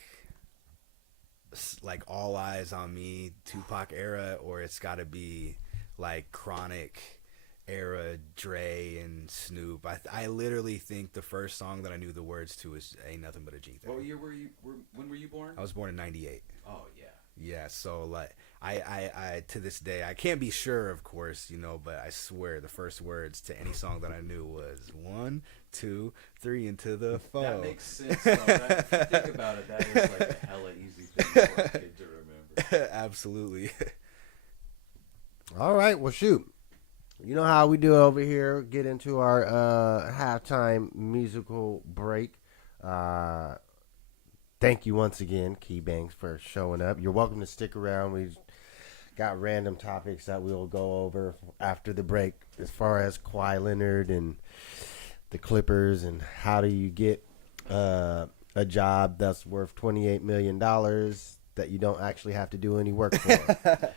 All Eyes on Me, Tupac era, or it's got to be like Chronic era, Dre and Snoop. I literally think the first song that I knew the words to is Ain't Nothing But a G Thing. What year when were you born? I was born in 98. Oh yeah. Yeah, so like I to this day, I can't be sure, of course, you know, but I swear the first words to any song that I knew was 1, 2, 3 into the foe. That makes sense though. If you think about it, that is like a hella easy thing for a kid to remember. Absolutely. All right, well, shoot. You know how we do over here. Get into our halftime musical break. Thank you once again, KeyBangz, for showing up. You're welcome to stick around. We got random topics that we'll go over after the break, as far as Kawhi Leonard and the Clippers, and how do you get a job that's worth $28 million that you don't actually have to do any work for.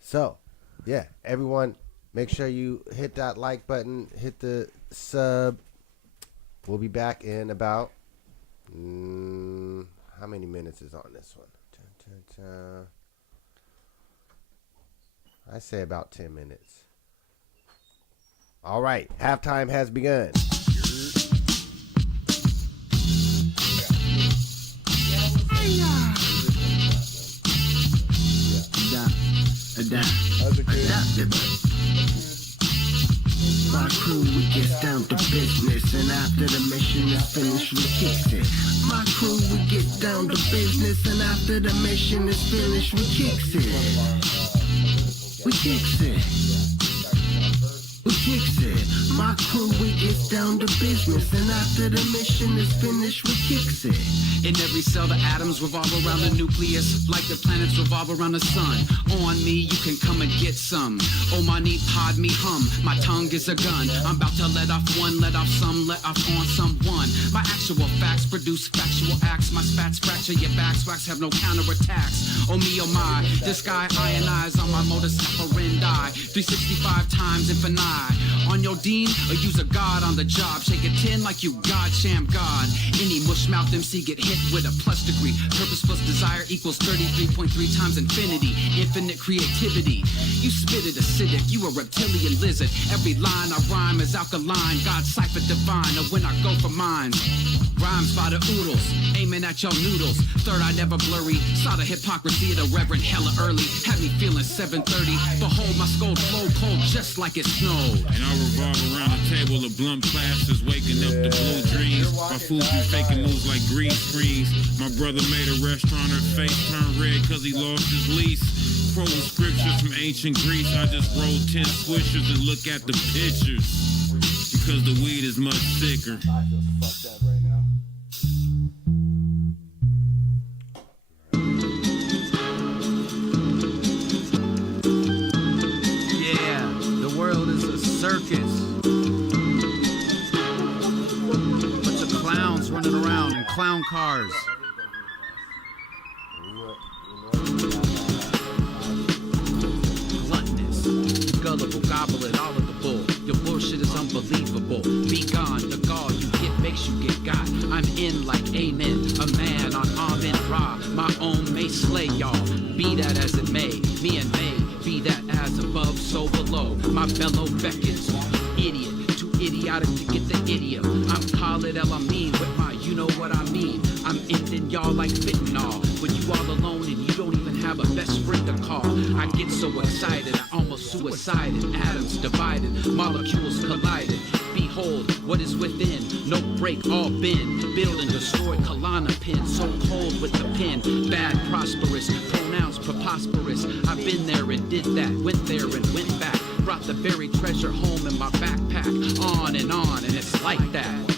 So, yeah, everyone, make sure you hit that like button, hit the sub. We'll be back in about, how many minutes is on this one? I say about 10 minutes. All right, halftime has begun. My crew, we get down to business, and after the mission is finished, we kicks it. My crew, we get down to business, and after the mission is finished, we kicks it. We kicks it. We kicks it. My crew, we get down to business, and after the mission is finished, we kicks it. In every cell, the atoms revolve around the nucleus, like the planets revolve around the sun. On me, you can come and get some. Oh, my knee, pod me, hum. My tongue is a gun. I'm about to let off one, let off some, let off on someone. My actual facts produce factual acts. My spats fracture your backs, wax have no counterattacks. Oh, me, oh, my. This guy ionize on my modus operandi. 365 times infinite. On your dean, or use a god on the job. Shake a 10 like you God, sham God. Any mush-mouth MC get hit with a plus degree. Purpose plus desire equals 33.3 times infinity. Infinite creativity. You spit it acidic, you a reptilian lizard. Every line I rhyme is alkaline. God cipher divine, or when I go for mines. Rhymes by the oodles, aiming at your noodles. Third eye never blurry, saw the hypocrisy of the reverend hella early. Had me feeling 7:30. Behold my skull flow cold just like it snowed. And I revolve around a table of blunt classes, waking up the blue dreams. My fools be faking moves like green screens. My brother made a restaurant, her face turned red cause he lost his lease. Quoting scriptures from ancient Greece, I just roll 10 swishers and look at the pictures. Because the weed is much thicker. I feel fucked up right now. Yeah, the world is a circus. Bunch of clowns running around in clown cars. people gobbling all of the bull. Your bullshit is unbelievable. Be gone, the gall you get makes you get got. I'm in like amen, a man on Amen Ra. My own may slay y'all, be that as it may. Me and May, be that as above, so below. My bellow beckons, idiot, too idiotic to get the idiom. I'm Khalid El Amin with my you know what I mean. I'm ending y'all like fentanyl. When you all alone and you don't even have a best friend to call. I get so excited, I almost suicided. Atoms divided, molecules collided. Behold what is within, no break, all bend. Build and destroy Kalana pin, so cold with the pen. Bad, prosperous, pronounced preposterous. I've been there and did that, went there and went back. Brought the buried treasure home in my backpack. On, and it's like that.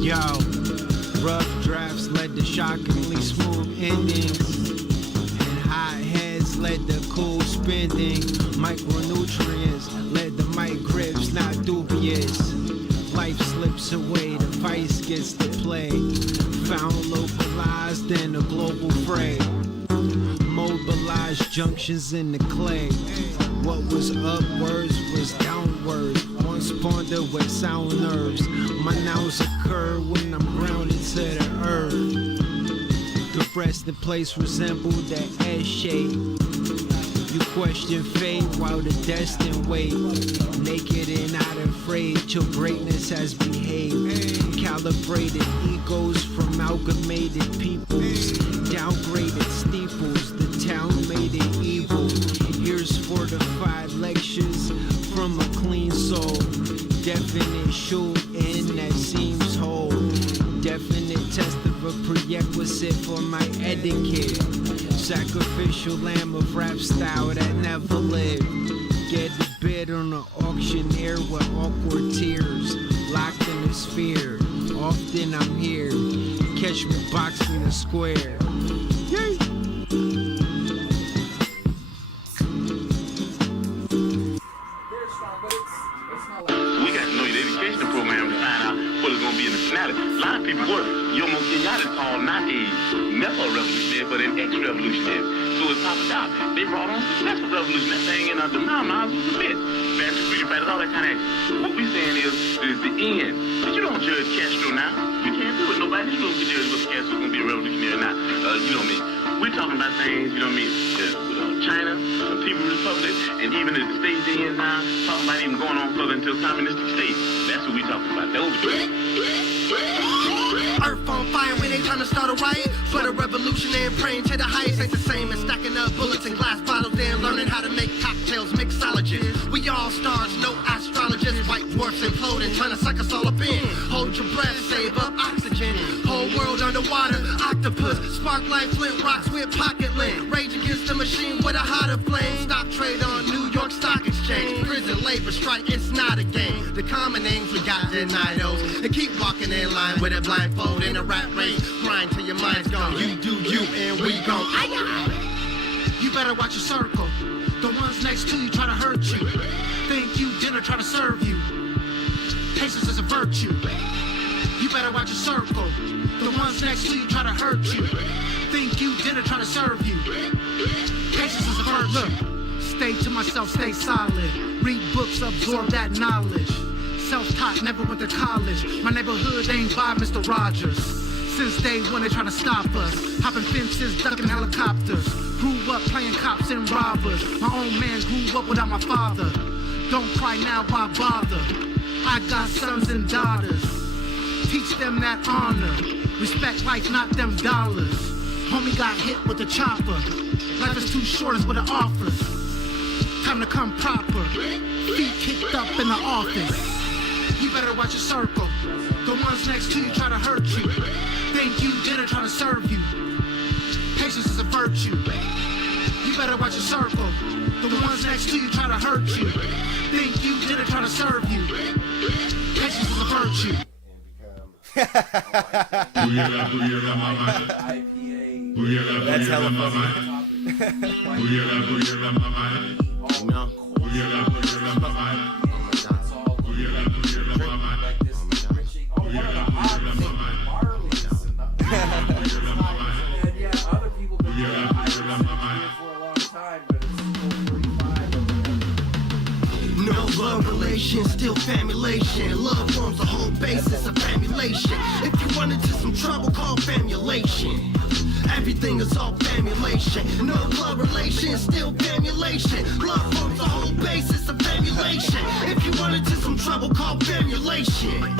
Yo, rough drafts led to shockingly smooth endings, and hot heads led to cool spending. Micronutrients led to mic grips, not dubious. Life slips away, the vice gets to play. Found localized in a global fray. Mobilized junctions in the clay. What was upwards was downwards. Once pondered with sound nerves. My nows occur when I'm grounded to the earth. The resting place resembled that S shape. You question fate while the destined wait. Naked and not afraid, your greatness has behaved. Calibrated egos from amalgamated peoples. Downgraded steeples, the town made it evil. Ears fortified lectures from a clean soul. Definite shooting that seems whole. Definite test of a prerequisite for my etiquette. Sacrificial lamb of rap style that never lived. Get the bid on the auctioneer with awkward tears. Locked in a sphere. Often I'm here. Catch me boxing the square. Yay! Education program to find out what is going to be in the finale. A lot of people work. Yomo Kenyatta is called not a nepo-revolutionary, but an ex-revolutionary. So it's Papa Doc. They brought on successful revolution. That thing in under my mouth was a bitch. Fancy freedom fighters, all that kind of action. What we saying is the end. But you don't judge Castro now. You can't do it. Nobody in this room can judge whether Castro's going to be a revolutionary or not. You know what I mean? We're talking about things, you know what I mean? China, the People's Republic, and even the states they in now, talking about even going on further into communistic states. That's what we talking about. That was Earth on fire when they trying to start a riot. But a revolution and praying to the highest ain't the same as stacking up bullets and glass bottles and learning how to make cocktails, mixologists. We all stars, no astrologists, white dwarfs imploding, trying to suck us all up in. Hold your breath, save up oxygen. Whole world underwater, octopus, spark like flint rocks with pocket lint. Rage against the machine with a hotter flame. Stock trade on New York Stock Exchange. Prison labor strike, it's not a game. The common names we got denied those. And keep walking in line with a blindfold in a rat race. Grind till your mind's gone. You do you and we gon' You better watch your circle. The ones next to you try to hurt you. Think you dinner try to serve you. Patience is a virtue. You better watch your circle. The ones next to you try to hurt you. Think you dinner try to serve you. Patience is a virtue. Look, stay to myself, stay solid. Read books, absorb that knowledge. Self-taught, never went to college. My neighborhood ain't by Mr. Rogers. Since day one, they trying to stop us. Hopping fences, ducking helicopters. Grew up playing cops and robbers. My own man grew up without my father. Don't cry now, why bother? I got sons and daughters. Teach them that honor. Respect life, not them dollars. Homie got hit with a chopper. Life is too short, is what it offers. Time to come proper. Feet kicked up in the office. You better watch your circle. The ones next to you try to hurt you. Think you dinner try to serve you. Patience is a virtue. You better watch your circle. The ones next to you try to hurt you. Think you dinner try to serve you. Patience is a virtue. That's hella funny. Famulation, love forms the whole basis of famulation. If you run into some trouble, call famulation. Everything is all famulation. No blood relation, still famulation. Love forms the whole basis of famulation. If you run into some trouble, call famulation.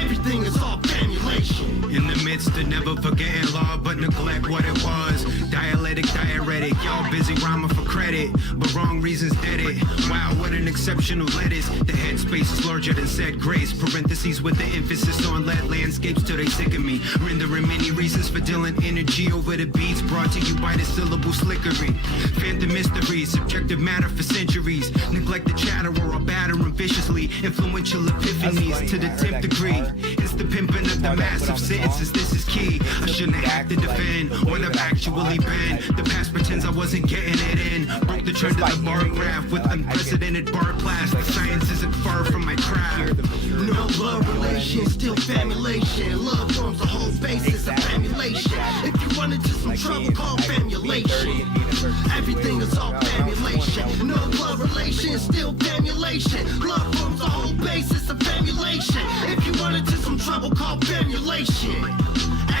Everything is all famulation. In the midst of never forgetting law, but neglect what it was. Dialectic, diuretic, y'all busy rhyming for credit, but wrong reasons did it. Wow, what an exceptional lettuce. The headspace is larger than said grace. Parentheses with the emphasis on lead landscapes till they sick of me. Rendering many reasons for dealing energy over the beats, brought to you by the syllable slickery. Phantom mysteries, subjective matter for centuries. Neglect the chatter or batter them viciously. Influential epiphanies to the 10th degree. It's the pimping of the massive sentences, this is key. I shouldn't have had to defend what I've actually been. The past pretends I wasn't getting it in. Broke the trend of the bar graph with unprecedented bar blast. The science isn't far from my craft. No blood relation, still famulation. Love forms the whole basis of famulation. If you run into some trouble, call famulation. Everything is all famulation. No blood relation, still famulation. Love forms the whole basis of famulation. If you run into some trouble, call famulation.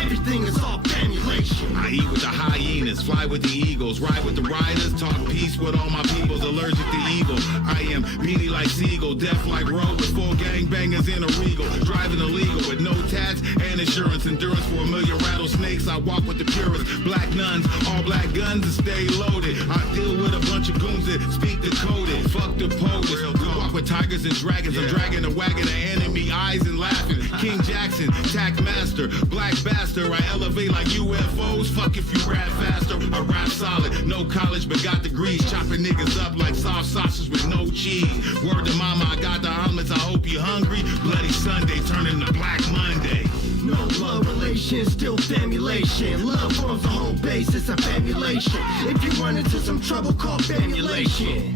Everything is all famulation. I eat with the hyenas, fly with the eagles, ride with the riders, talk peace with all my peoples, allergic to evil. I am mealy like seagull, deaf like road with 4 gangbangers in a regal, driving illegal with no tats and insurance, endurance for 1,000,000 rattlesnakes. I walk with the purest, black nuns, all black guns and stay loaded. I deal with a bunch of goons that speak decoded, fuck the POTUS. We walk with tigers and dragons, I'm dragging a wagon of enemy eyes and laughing. King Jackson, tack master, black bastard. I elevate like UFOs. Fuck if you rap faster. I rap solid. No college, but got degrees. Chopping niggas up like soft sausage with no cheese. Word to mama, I got the omelets. I hope you hungry. Bloody Sunday turning to Black Monday. No blood relation, still famulation. Love forms the whole basis of famulation. If you run into some trouble, call famulation.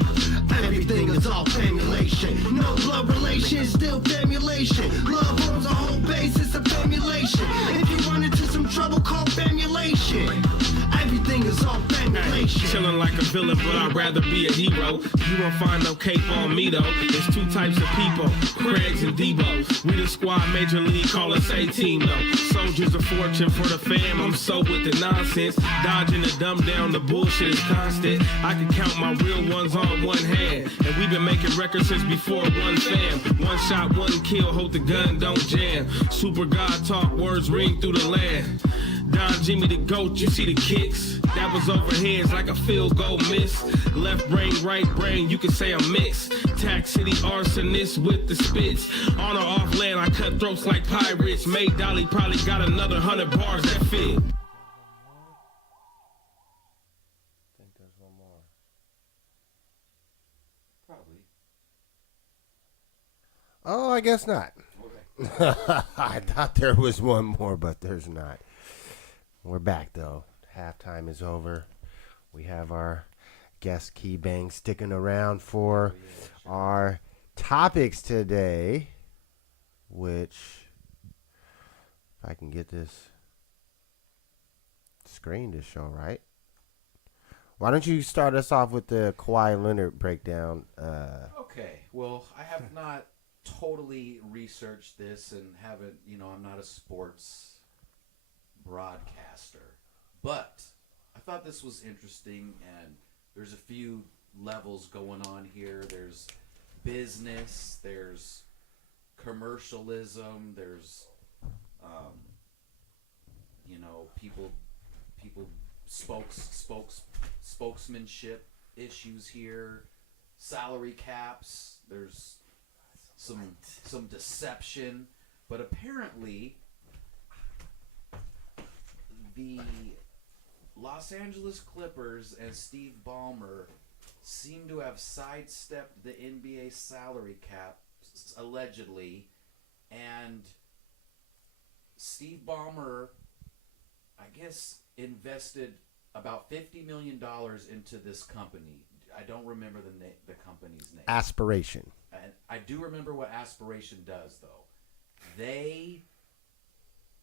Everything is all famulation. No blood relation, still famulation. Love forms the whole basis of famulation. If you run into some trouble, call famulation. Everything is all famulation. Chilling like a villain, but I'd rather be a hero. You won't find no cape on me though. There's 2 types of people, Craigs and Debo. We the squad, major league, call us A-team though. Soldiers of fortune for the fam. I'm so with the nonsense, dodging the dumb down. The bullshit is constant. I can count my real ones on one hand, and we've been making records since before one fam. One shot, one kill, hold the gun, don't jam. Super God talk, words ring through the land. Don Jimmy the GOAT, you see the kicks. That was overheads like a field goal miss. Left brain, right brain, you can say I'm mixed. Tax City arsonist with the spits. On or off land, I cut throats like pirates. May Dolly probably got another 100 bars that fit. I think there's one more. Probably. Oh, I guess not. Okay. I thought there was one more, but there's not. We're back, though. Halftime is over. We have our guest KeyBangz sticking around for our topics today, which, if I can get this screen to show right. Why don't you start us off with the Kawhi Leonard breakdown? Okay. Well, I have not totally researched this and haven't, I'm not a sports broadcaster, but I thought this was interesting, and there's a few levels going on here. There's business, there's commercialism, there's people spokesmanship issues here, salary caps, there's some deception, but apparently the Los Angeles Clippers and Steve Ballmer seem to have sidestepped the NBA salary cap, allegedly, and Steve Ballmer, I guess, invested about $50 million into this company. I don't remember the company's name. Aspiration. And I do remember what Aspiration does, though. They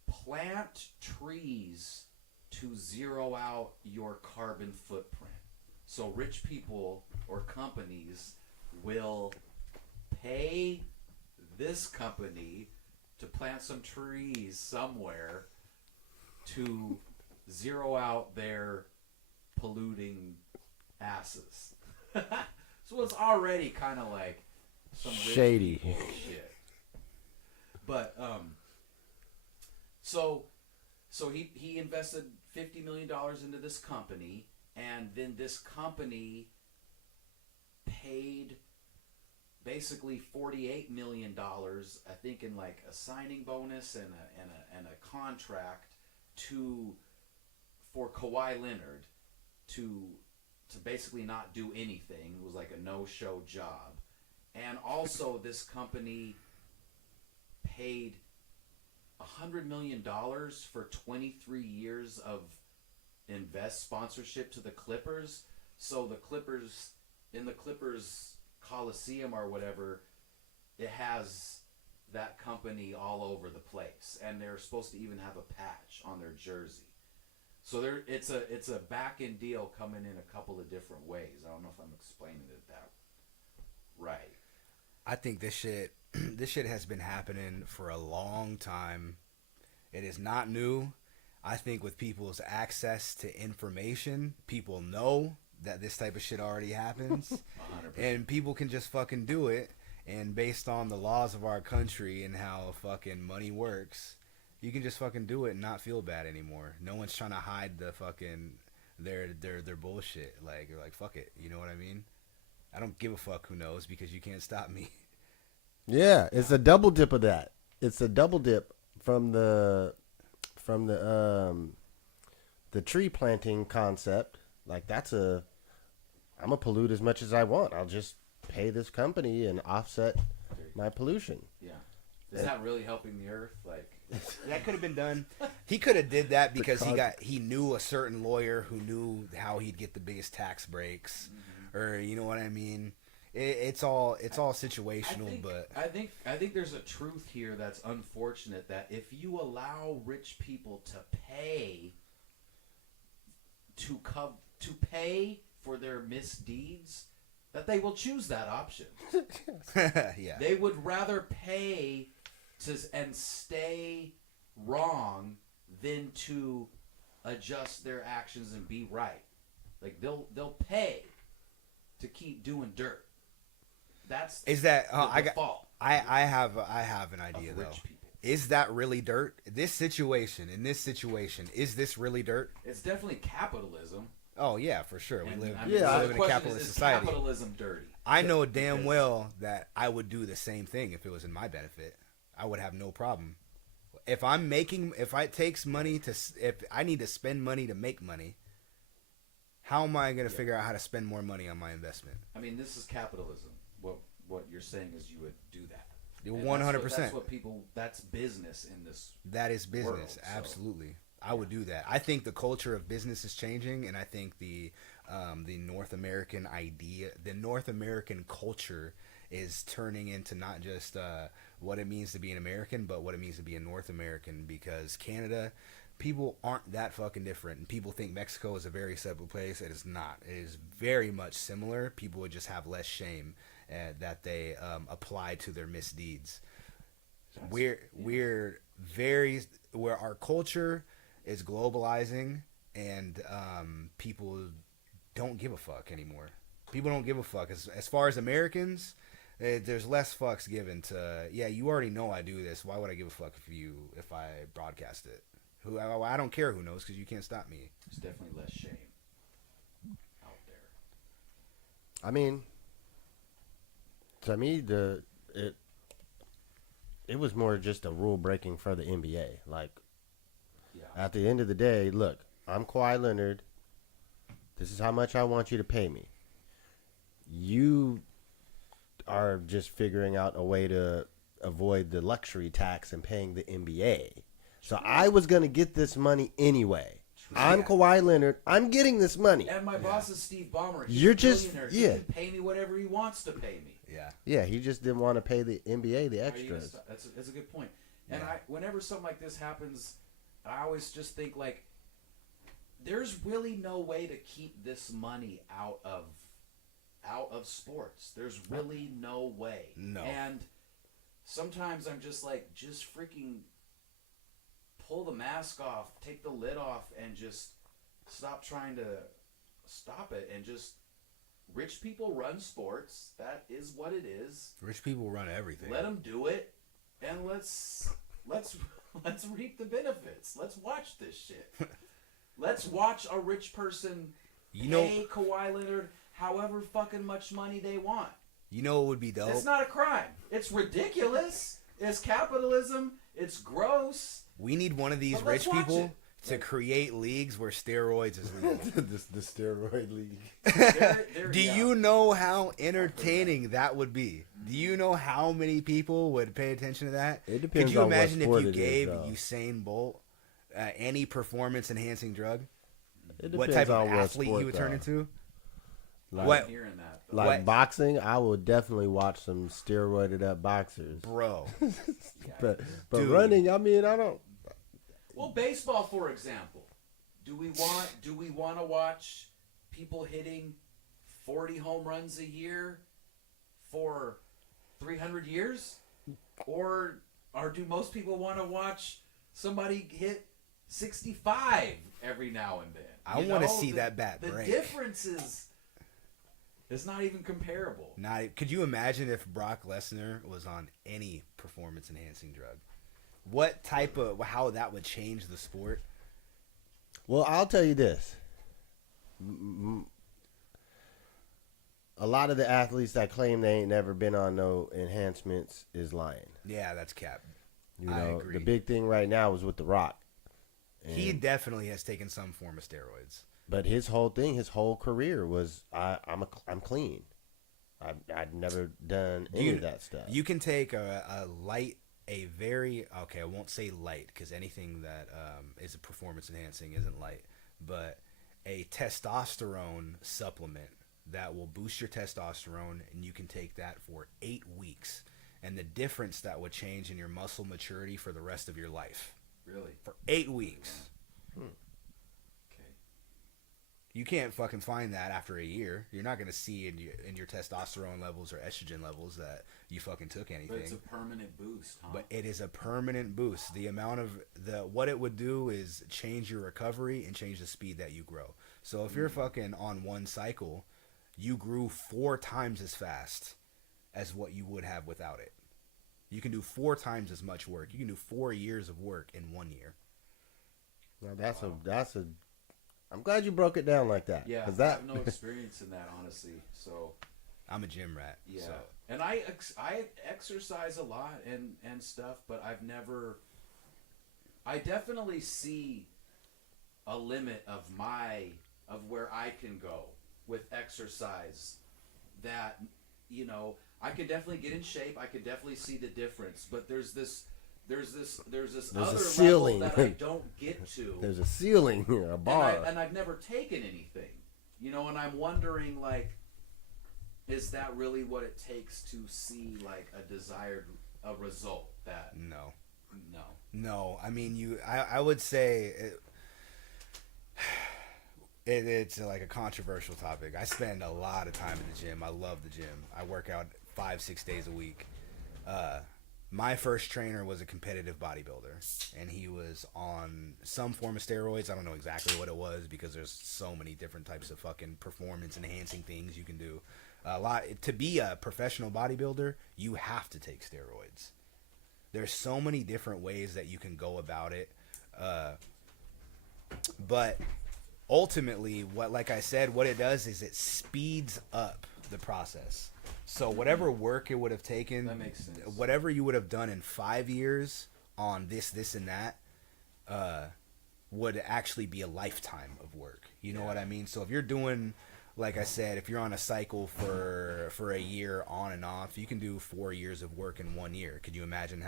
plant trees to zero out your carbon footprint. So rich people or companies will pay this company to plant some trees somewhere to zero out their polluting asses. So it's already kind of like some rich Shady shit. But so he invested $50 million into this company, and then this company paid basically $48 million, I think, in like a signing bonus and a contract for Kawhi Leonard to basically not do anything. It was like a no-show job. And also this company paid $100 million for 23 years of sponsorship to the Clippers. So the Clippers, in the Clippers Coliseum or whatever, it has that company all over the place, and they're supposed to even have a patch on their jersey. So it's a back-end deal coming in a couple of different ways. I don't know if I'm explaining it that right. I think this shit has been happening for a long time. It is not new. I think with people's access to information, people know that this type of shit already happens. 100%. And people can just fucking do it. And based on the laws of our country and how fucking money works, you can just fucking do it and not feel bad anymore. No one's trying to hide the fucking their bullshit. Like, you're like, fuck it. You know what I mean? I don't give a fuck who knows, because you can't stop me. Yeah, it's a double dip of that. It's a double dip from the tree planting concept. Like, I'm gonna pollute as much as I want. I'll just pay this company and offset my pollution. Yeah. Is that really helping the earth? Like, that could have been done. He could have did that because he knew a certain lawyer who knew how he'd get the biggest tax breaks, or you know what I mean. It's all situational, but I think there's a truth here that's unfortunate, that if you allow rich people to pay for their misdeeds, that they will choose that option. Yeah. They would rather pay and stay wrong than to adjust their actions and be right. Like, they'll pay to keep doing dirt. That's the default. I have an idea though. People. Is that really dirt? In this situation, is this really dirt? It's definitely capitalism. Oh yeah, for sure. We live in a capitalist society. Is capitalism dirty? I know damn well that I would do the same thing if it was in my benefit. I would have no problem. If I need to spend money to make money, how am I going to figure out how to spend more money on my investment? I mean, this is capitalism. What you're saying is you would do that. 100%. That's what people. That's business in this. That is business. World, so. Absolutely. I would do that. I think the culture of business is changing, and I think the North American idea, the North American culture, is turning into not just what it means to be an American, but what it means to be a North American. Because Canada, people aren't that fucking different, and people think Mexico is a very separate place. It is not. It is very much similar. People would just have less shame that they apply to their misdeeds. Where our culture is globalizing, and people don't give a fuck anymore. People don't give a fuck. As far as Americans, there's less fucks given to, yeah, you already know I do this. Why would I give a fuck if I broadcast it? I don't care who knows, because you can't stop me. There's definitely less shame out there. I mean, to me, it was more just a rule breaking for the NBA. Like, at the end of the day, look, I'm Kawhi Leonard. This is how much I want you to pay me. You are just figuring out a way to avoid the luxury tax and paying the NBA. So I was going to get this money anyway. I'm Kawhi Leonard. I'm getting this money. And my boss is Steve Ballmer. He's You're a just, billionaire. He can pay me whatever he wants to pay me. Yeah. Yeah, he just didn't want to pay the NBA the extras. That's a good point. And whenever something like this happens, I always just think, like, there's really no way to keep this money out of sports. There's really no way. No. And sometimes I'm just like, just freaking pull the mask off, take the lid off, and just stop trying to stop it, and just rich people run sports. That is what it is. Rich people run everything. Let them do it, and let's reap the benefits. Let's watch this shit. Let's watch a rich person pay Kawhi Leonard however fucking much money they want. You know what would be dope? It's not a crime. It's ridiculous. It's capitalism. It's gross. We need one of these rich people to create leagues where steroids is legal. the steroid league. Do you know how entertaining that would be? Do you know how many people would pay attention to that? It depends. Could you on imagine what if sport you it gave is, Usain Bolt any performance-enhancing drug? It What type of athlete he would turn into? Like, hearing that, like boxing, I will definitely watch some steroided up boxers, bro. but running, I mean, I don't. Well, baseball, for example, do we want to watch people hitting 40 home runs a year for 300 years, or do most people want to watch somebody hit 65 every now and then? I want to see that bat break. The difference is. It's not even comparable. Could you imagine if Brock Lesnar was on any performance-enhancing drug? What type of how that would change the sport? Well, I'll tell you this: a lot of the athletes that claim they ain't never been on no enhancements is lying. Yeah, that's cap. You know, I agree. The big thing right now is with The Rock. He definitely has taken some form of steroids. But his whole thing, his whole career was I'm clean. I've never done any of that stuff. You can take a very I won't say light because anything that is a performance enhancing isn't light, but a testosterone supplement that will boost your testosterone, and you can take that for 8 weeks, and the difference that would change in your muscle maturity for the rest of your life. Really? For 8 weeks. You can't fucking find that after a year. You're not going to see in your testosterone levels or estrogen levels that you fucking took anything. But it's a permanent boost, huh? But it is a permanent boost. The amount of what it would do is change your recovery and change the speed that you grow. So if you're fucking on one cycle, you grew 4 times as fast as what you would have without it. You can do 4 times as much work. You can do 4 years of work in 1 year. Now that's a I'm glad you broke it down like that. Yeah, I have no experience in that, honestly. So I'm a gym rat. Yeah, so. And I exercise a lot and stuff, but I definitely see a limit of where I can go with exercise. That, you know, I could definitely get in shape. I could definitely see the difference, but there's this other ceiling level that I don't get to. There's a ceiling here, a bar. And I've never taken anything, you know, and I'm wondering, like, is that really what it takes to see, like, a result? That No. I mean, I would say it's like a controversial topic. I spend a lot of time in the gym. I love the gym. I work out 5-6 days a week. My first trainer was a competitive bodybuilder, and he was on some form of steroids. I don't know exactly what it was because there's so many different types of fucking performance-enhancing things you can do. To be a professional bodybuilder, you have to take steroids. There's so many different ways that you can go about it. But ultimately, like I said, what it does is it speeds up the process. So whatever work it would have taken, that makes sense. Whatever you would have done in 5 years on this, and that, would actually be a lifetime of work. You know what I mean? So if you're doing, like I said, if you're on a cycle for a year on and off, you can do 4 years of work in 1 year. Could you imagine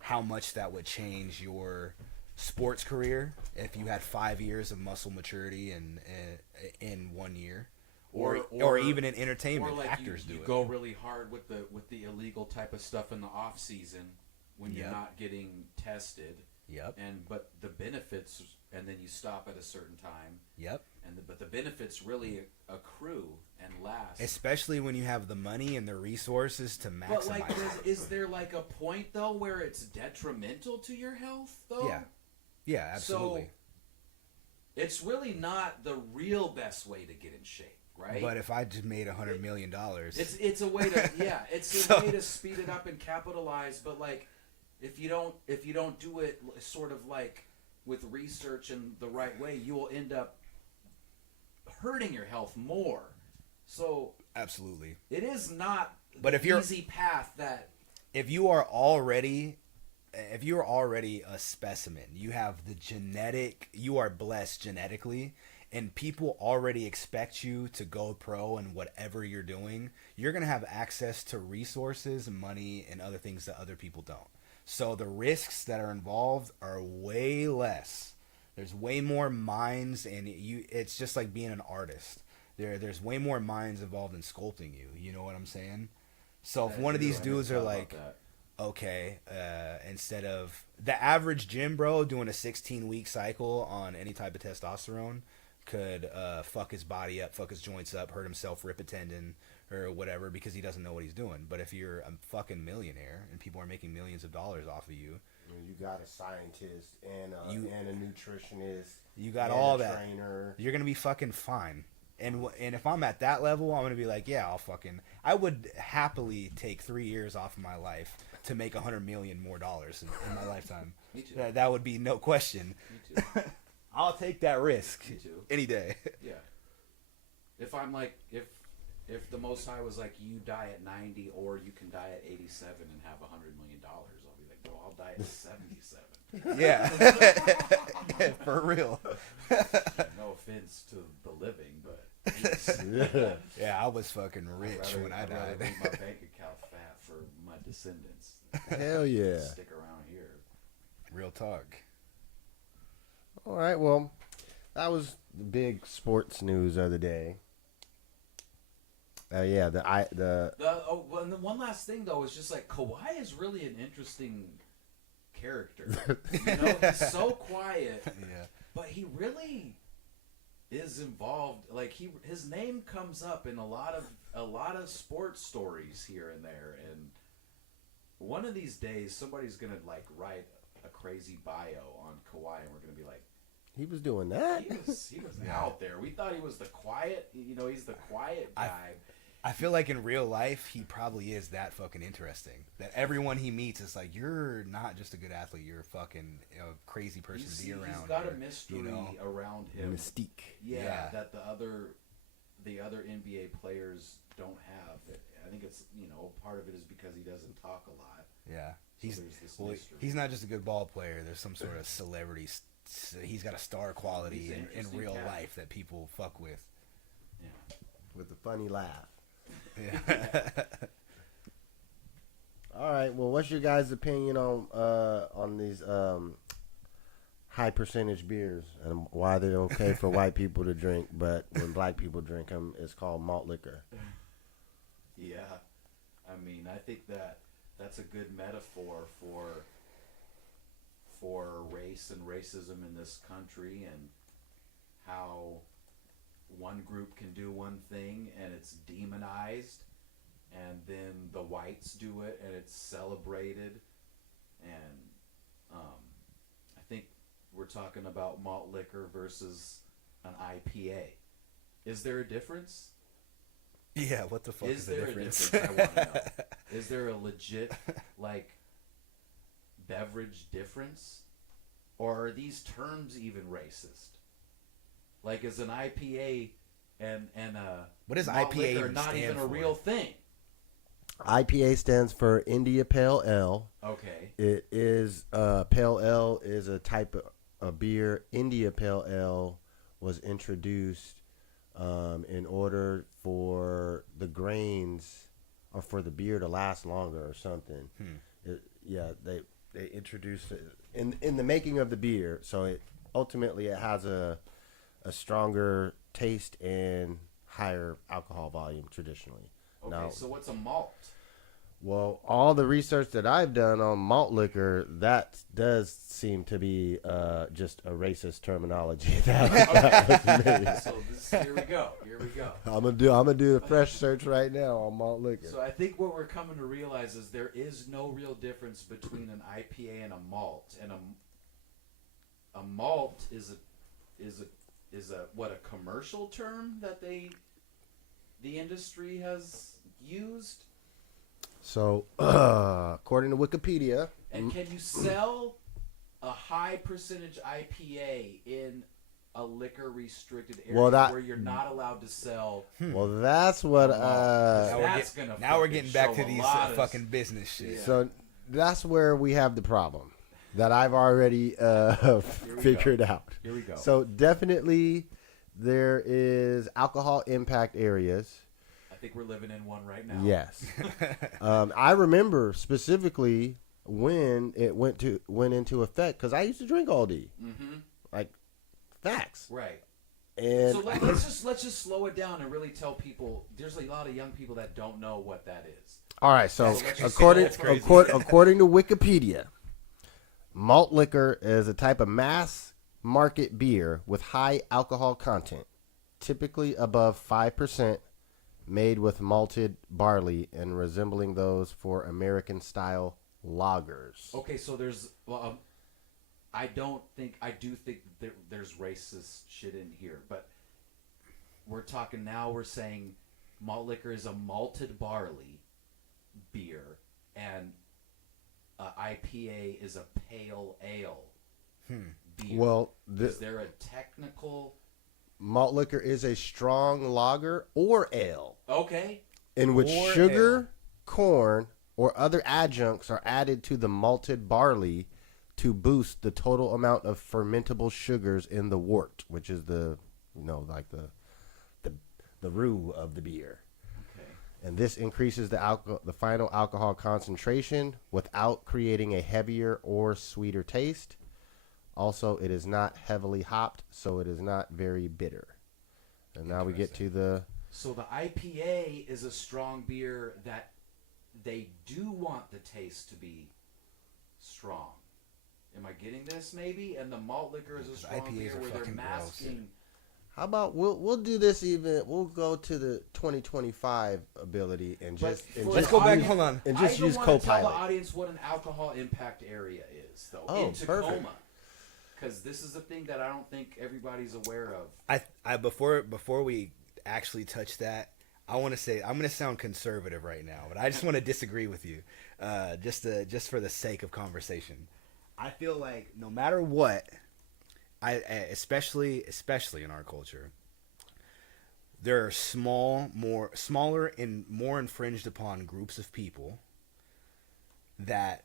how much that would change your sports career if you had 5 years of muscle maturity in 1 year? Or even in entertainment, like actors you do it. Go really hard with the illegal type of stuff in the off season when you're not getting tested. Yep. But the benefits, and then you stop at a certain time. Yep. but the benefits really accrue and last. Especially when you have the money and the resources to maximize. But like, is there like a point though where it's detrimental to your health though? Yeah, absolutely. So it's really not the real best way to get in shape, right? But if I just made $100 million, it's a way to it's a way to speed it up and capitalize. But like, if you don't do it sort of like with research and the right way, you will end up hurting your health more. So absolutely, it is not but the easy path that if you are already a specimen, you have the genetic, you are blessed genetically, and people already expect you to go pro in whatever you're doing, you're going to have access to resources, money, and other things that other people don't. So the risks that are involved are way less. There's way more minds, and it's just like being an artist. There's way more minds involved in sculpting you. You know what I'm saying? So if one of these dudes are like, okay, instead of the average gym bro doing a 16-week cycle on any type of testosterone could fuck his body up, fuck his joints up, hurt himself, rip a tendon or whatever because he doesn't know what he's doing. But if you're a fucking millionaire and people are making millions of dollars off of you, you got a scientist and a nutritionist. You got all that. Trainer. You're gonna be fucking fine. And if I'm at that level, I'm gonna be like, yeah, I would happily take 3 years off of my life to make $100 million more dollars in my lifetime. Me too. That would be no question. Me too. I'll take that risk. Me too. Any day. Yeah. If I'm like, if the Most High was like, you die at 90 or you can die at 87 and have $100 million, I'll be like, bro, I'll die at 77. Yeah. For real. No offense to the living, but yeah, I was fucking rich when I I'd rather died. make my bank account fat for my descendants. Hell yeah. Stick around here. Real talk. All right, well, that was the big sports news of the day. And the one last thing though is just like Kawhi is really an interesting character. You know, he's so quiet, but he really is involved. Like his name comes up in a lot of sports stories here and there. And one of these days, somebody's gonna like write a crazy bio on Kawhi, and we're gonna be like, he was doing that. He was out there. We thought he was the quiet. You know, he's the quiet guy. I feel like in real life, he probably is that fucking interesting. That everyone he meets is like, you're not just a good athlete, you're a fucking crazy person to be around. He's got a mystery around him. Mystique. Yeah, that the other NBA players don't have. I think it's, part of it is because he doesn't talk a lot. Yeah. So he's not just a good ball player. There's some sort of celebrity. He's got a star quality in real life that people fuck with. Yeah. With a funny laugh. Yeah. All right. Well, what's your guys' opinion on these high percentage beers and why they're okay for white people to drink, but when black people drink them, it's called malt liquor? Yeah, I mean, I think that's a good metaphor for race and racism in this country, and how one group can do one thing and it's demonized, and then the whites do it and it's celebrated. And I think we're talking about malt liquor versus an IPA. Is there a difference? Yeah, what the fuck is the difference? I want to know. Is there a legit beverage difference, or are these terms even racist? Like, is an IPA and what does malt IPA liquor even not stand even for? a real thing? IPA stands for India Pale Ale. Okay. It is Pale Ale is a type of beer. India Pale Ale was introduced in order for the grains or for the beer to last longer or something. They introduced it in the making of the beer, so it ultimately it has a stronger taste and higher alcohol volume traditionally. Okay, Now, so what's a malt? Well, all the research that I've done on malt liquor, that does seem to be just a racist terminology. That was made. So here we go. I'm gonna do a fresh search right now on malt liquor. So I think what we're coming to realize is there is no real difference between an IPA and a malt. And a malt is a commercial term that the industry has used. So, according to Wikipedia, And can you sell a high percentage IPA in a liquor restricted area where you're not allowed to sell? Well, that's what. Now we're getting back to these fucking business shit. Yeah. So that's where we have the problem that I've already figured out. Here we go. So definitely there is alcohol impact areas. I think we're living in one right now. Yes. I remember specifically when it went into effect because I used to drink all day. Mm-hmm. Like facts. Right. And so let's just slow it down and really tell people. There's a lot of young people that don't know what that is. All right. So according to Wikipedia, malt liquor is a type of mass market beer with high alcohol content, typically above 5%. Made with malted barley and resembling those for American-style lagers. Okay, so there's, I do think there's racist shit in here, but we're saying malt liquor is a malted barley beer, and IPA is a pale ale beer. Well, is there a technical... Malt liquor is a strong lager or ale. Okay. In which sugar, corn, or other adjuncts are added to the malted barley to boost the total amount of fermentable sugars in the wort, which is the roux of the beer. Okay. And this increases the final alcohol concentration without creating a heavier or sweeter taste. Also, it is not heavily hopped, so it is not very bitter. And now we get to the... So the IPA is a strong beer that they do want the taste to be strong. Am I getting this, maybe? And the malt liquor is a strong beer where they're masking... How about we'll do this even... We'll go to the 2025 ability and just... Let's go back, hold on. And just use Copilot. I don't want to tell the audience what an alcohol impact area is, though. Oh, in Tacoma. perfect. Because this is a thing that I don't think everybody's aware of. I before we actually touch that, I want to say I'm going to sound conservative right now, but I just want to disagree with you, just for the sake of conversation. I feel like no matter what, especially in our culture, there are smaller and more infringed upon groups of people that.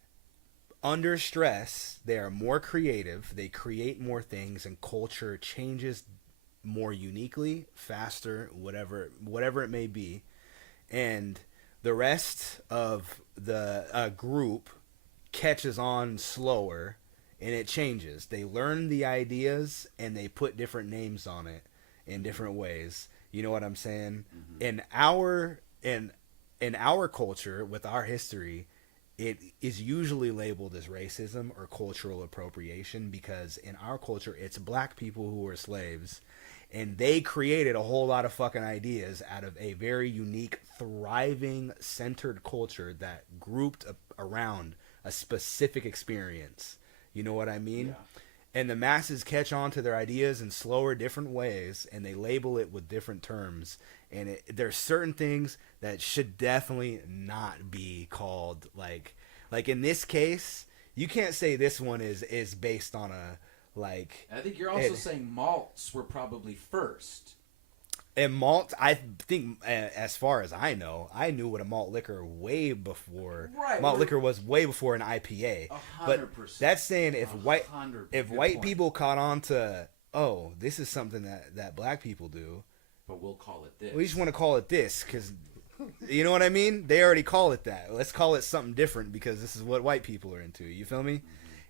Under stress, they are more creative, they create more things, and culture changes more uniquely, faster, whatever it may be. And the rest of the group catches on slower, and it changes. They learn the ideas, and they put different names on it in different ways. You know what I'm saying? Mm-hmm. In our culture, with our history, it is usually labeled as racism or cultural appropriation because in our culture, it's black people who were slaves, and they created a whole lot of fucking ideas out of a very unique, thriving, centered culture that grouped around a specific experience. You know what I mean? Yeah. And the masses catch on to their ideas in slower, different ways, and they label it with different terms. And there's certain things that should definitely not be called like in this case, you can't say this one is based on a like. I think you're also saying malts were probably first. And malt, I think, as far as I know, I knew what a malt liquor way before. Right, malt liquor was way before an IPA. 100%. But that's saying if white people caught on to, oh, this is something that black people do. But we'll call it this. We just want to call it this because, you know what I mean? They already call it that. Let's call it something different because this is what white people are into. You feel me?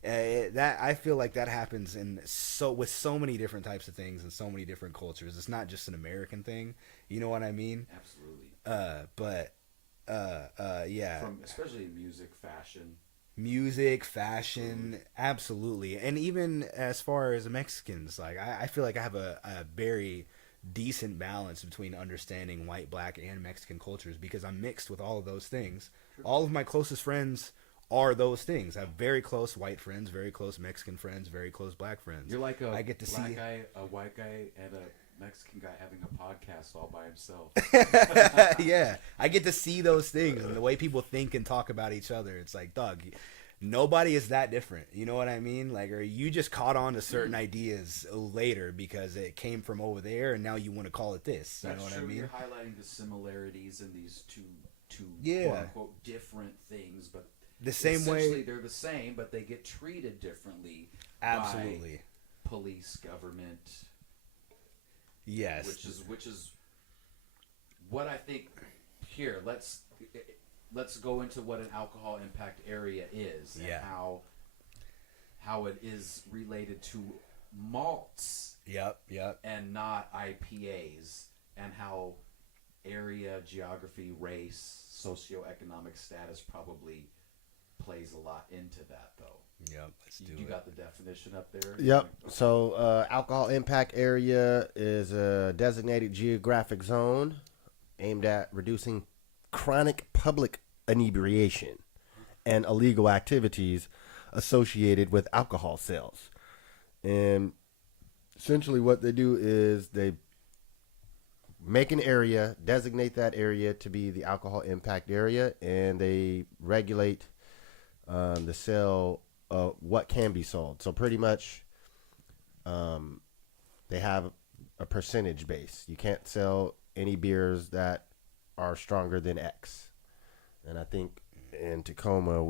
Mm-hmm. That I feel like that happens with so many different types of things and so many different cultures. It's not just an American thing. You know what I mean? Absolutely. But Yeah. From especially music, fashion, absolutely. And even as far as Mexicans, like I feel like I have a very decent balance between understanding white, black, and Mexican cultures because I'm mixed with all of those things. All of my closest friends are those things. I have very close white friends, very close Mexican friends, very close black friends. You're like I get to black see guy, a white guy, and a Mexican guy having a podcast all by himself. Yeah, I get to see those things and the way people think and talk about each other. It's like, dog, nobody is that different. You know what I mean? Like, or you just caught on to certain ideas later because it came from over there, and now you want to call it this. You That's know what true. I mean? You're highlighting the similarities in these two Yeah. quote unquote different things, but The same essentially way. they're the same, but they get treated differently. Absolutely. By police, government. Yes. Which is what I think. Here, let's go into what an alcohol impact area is and how it is related to malts. Yep. And not IPAs, and how area, geography, race, socioeconomic status probably plays a lot into that, though. Yep. Let's do You it. got the definition up there? Yep. Okay. So, alcohol impact area is a designated geographic zone aimed at reducing chronic public inebriation and illegal activities associated with alcohol sales. And essentially what they do is they make an area, designate that area to be the alcohol impact area, and they regulate the sale of what can be sold. So pretty much they have a percentage base. You can't sell any beers that are stronger than X. And I think in Tacoma it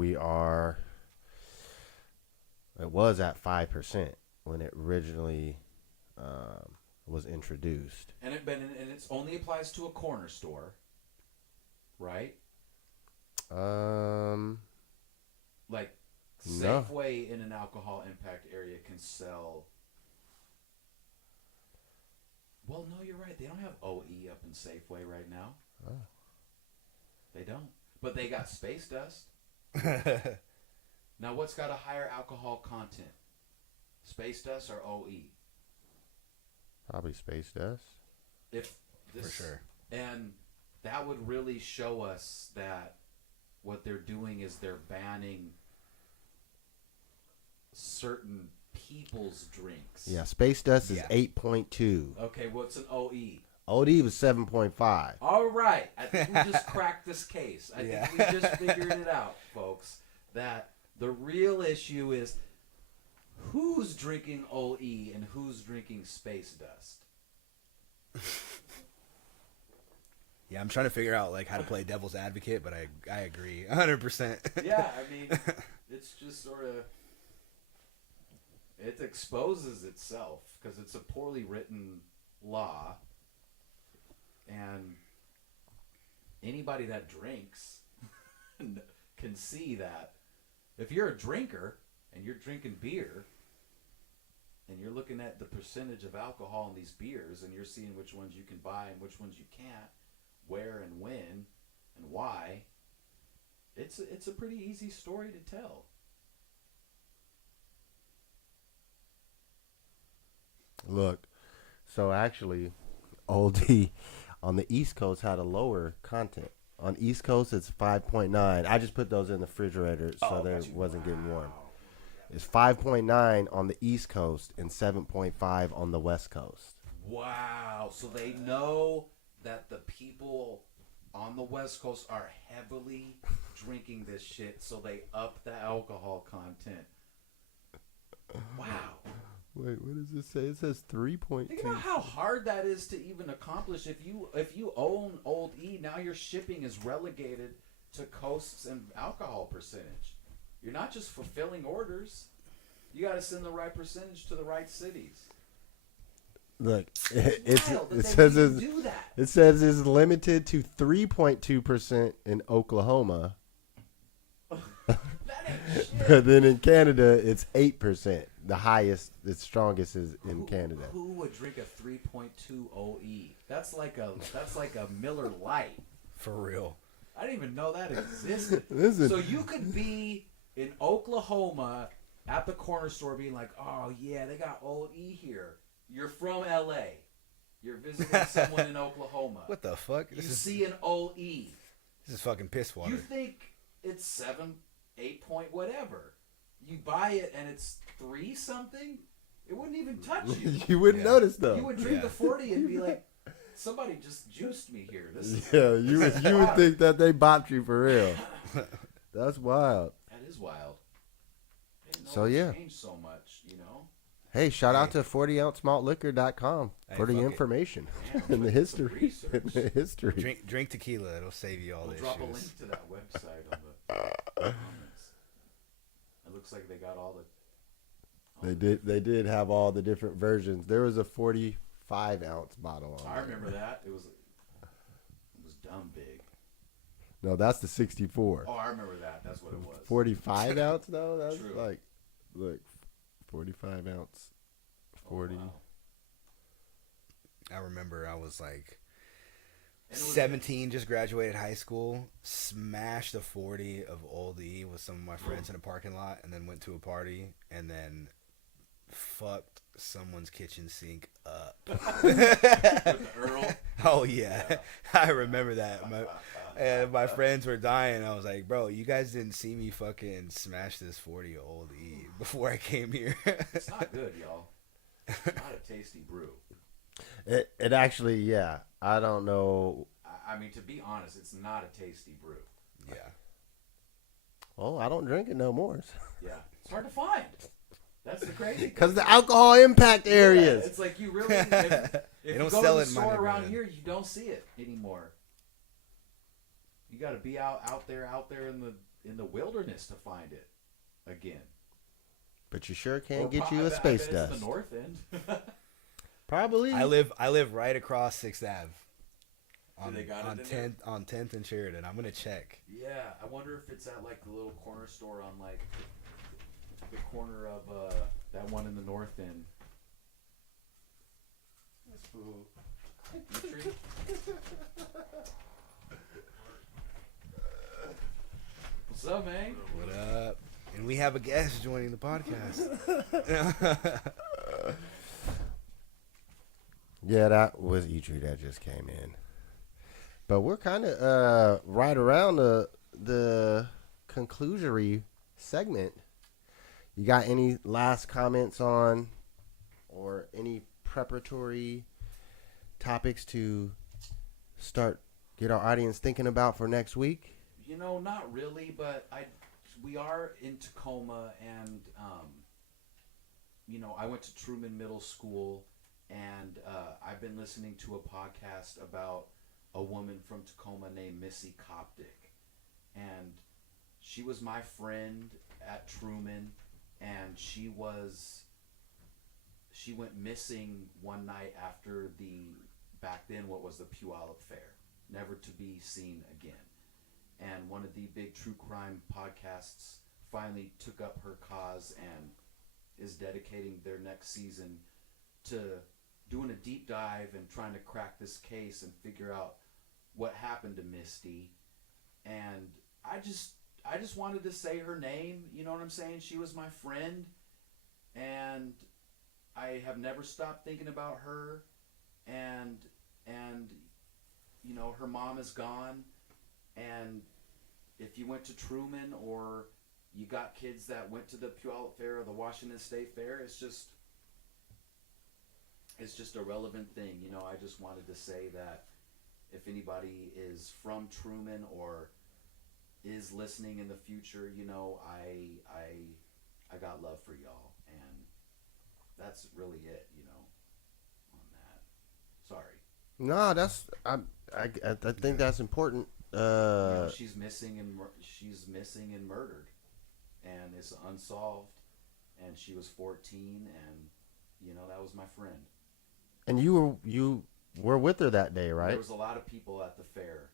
was at 5% when it originally was introduced. And it only applies to a corner store, right? Like No. Safeway in an alcohol impact area can sell. Well, no, you're right. They don't have OE up in Safeway right now. Oh. They don't. But they got Space Dust. Now, what's got a higher alcohol content? Space Dust or OE? Probably Space Dust. For sure. And that would really show us that what they're doing is they're banning certain people's drinks. Yeah, Space Dust is 8.2. Okay, what's an OE? OD was 7.5. All right. I think we just cracked this case. I think we just figured it out, folks, that the real issue is who's drinking OE and who's drinking Space Dust. Yeah, I'm trying to figure out like how to play devil's advocate, but I agree 100%. Yeah, I mean, it's just sort of, it exposes itself because it's a poorly written law, and anybody that drinks can see that if you're a drinker and you're drinking beer and you're looking at the percentage of alcohol in these beers and you're seeing which ones you can buy and which ones you can't, where and when and why, it's a pretty easy story to tell. Look, so actually, OD on the East Coast had a lower content. On East Coast, it's 5.9. I just put those in the refrigerator so they wasn't getting warm. It's 5.9 on the East Coast and 7.5 on the West Coast. Wow. So they know that the people on the West Coast are heavily drinking this shit, so they up the alcohol content. Wow. Wait, what does it say? It says 3.2. Think about how hard that is to even accomplish. If you own Old E, now your shipping is relegated to costs and alcohol percentage. You're not just fulfilling orders. You got to send the right percentage to the right cities. Look, It says it's limited to 3.2% in Oklahoma. That ain't shit. But then in Canada, it's 8%. The highest, the strongest is in Canada. Who would drink a 3.2 OE? That's like a Miller Lite. For real. I didn't even know that existed. Listen. So you could be in Oklahoma at the corner store being like, oh, yeah, they got Old E here. You're from L.A. You're visiting someone in Oklahoma. What the fuck? You see an Old E. This is fucking piss water. You think it's 7, 8 point whatever. You buy it and it's 3 something. It wouldn't even touch you. You wouldn't notice though. You would drink the 40 and be like, somebody just juiced me here. This is you would think that they bopped you for real. That's wild. That is wild. So yeah. Changed so much, you know. Hey, shout out to 40ouncemaltliquor.com for the information and the history. Drink tequila; it'll save you all we'll the drop issues. a link to that website on the comments. It looks like they got all the. They did have all the different versions. There was a 45-ounce bottle on. I remember that. It was dumb big. No, that's the 64. Oh, I remember that. That's what it was. 45 ounce though. That's True. like, look, 45 ounce, 40. Oh, wow. I remember I was like 17, just graduated high school, smashed a 40 of Old E with some of my friends in a parking lot, and then went to a party, and then fucked someone's kitchen sink up. With the Earl? Oh, yeah. I remember that. My friends were dying. I was like, bro, you guys didn't see me fucking smash this 40 of Old E before I came here. It's not good, y'all. It's not a tasty brew. It actually, yeah. I don't know. I mean, to be honest, it's not a tasty brew. Yeah. Oh, I don't drink it no more. Yeah. It's hard to find. That's the crazy thing. Because the alcohol impact areas. Yeah, it's like you really, if you don't go sell to it the in my store around neighborhood. here, you don't see it anymore. You got to be out there in the wilderness to find it again. But you sure can Or get you I a bet space it's dust. in the north end. Probably. I live right across 6th Ave. They got it in there? On 10th and Sheridan. I'm gonna check. Yeah, I wonder if it's at like the little corner store on like the corner of that one in the north end. That's cool. What's up, man? What up? And we have a guest joining the podcast. Yeah, that was Idri that just came in. But we're kind of right around the conclusory segment. You got any last comments on or any preparatory topics to get our audience thinking about for next week? You know, not really, but we are in Tacoma, and you know, I went to Truman Middle School, and I've been listening to a podcast about a woman from Tacoma named Missy Coptic, and she was my friend at Truman, and she went missing one night after back then what was the Puyallup Fair, never to be seen again. And one of the big true crime podcasts finally took up her cause and is dedicating their next season to doing a deep dive and trying to crack this case and figure out what happened to Misty. And I just wanted to say her name, you know what I'm saying? She was my friend, and I have never stopped thinking about her, and you know, her mom is gone. And if you went to Truman or you got kids that went to the Puyallup Fair or the Washington State Fair, it's just a relevant thing. You know, I just wanted to say that if anybody is from Truman or is listening in the future, you know, I got love for y'all, and that's really it, you know, on that. Sorry. No, I think that's important. You know, she's missing and murdered, and it's unsolved. And she was 14, and you know, that was my friend. And you were with her that day, right? There was a lot of people at the fair.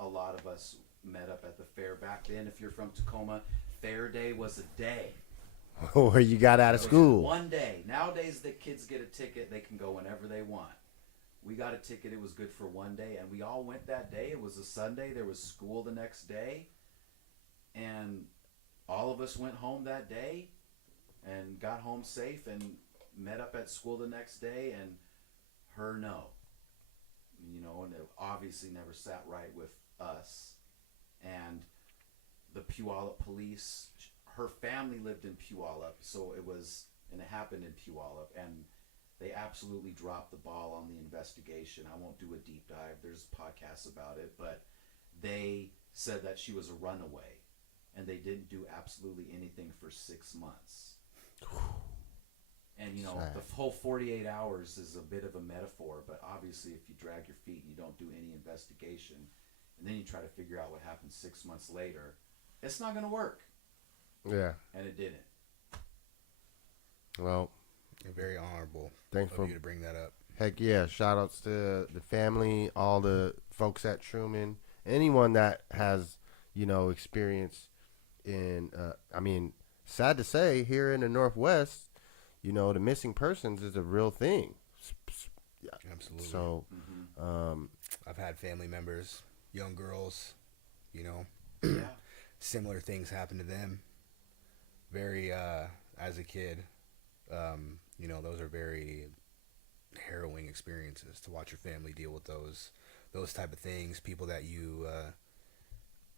A lot of us met up at the fair back then. If you're from Tacoma, Fair Day was a day. Where you got out of school. One day. Nowadays, the kids get a ticket. They can go whenever they want. We got a ticket. It was good for one day, and we all went that day. It was a Sunday. There was school the next day, and all of us went home that day and got home safe and met up at school the next day. And her, no, and it obviously never sat right with us. And the Puyallup police, her family lived in Puyallup, and it happened in Puyallup, and they absolutely dropped the ball on the investigation. I won't do a deep dive. There's podcasts about it, but they said that she was a runaway, and they didn't do absolutely anything for 6 months. And, the whole 48 hours is a bit of a metaphor, but obviously if you drag your feet and you don't do any investigation, and then you try to figure out what happened 6 months later, it's not going to work. Yeah. And it didn't. Well, very honorable. Thanks of for you to bring that up. Heck yeah. Shout outs to the family, all the folks at Truman, anyone that has, experience in, sad to say, here in the Northwest, the missing persons is a real thing. Yeah, absolutely. So, I've had family members, young girls, similar things happen to them. Very, as a kid, those are very harrowing experiences to watch your family deal with those type of things. People that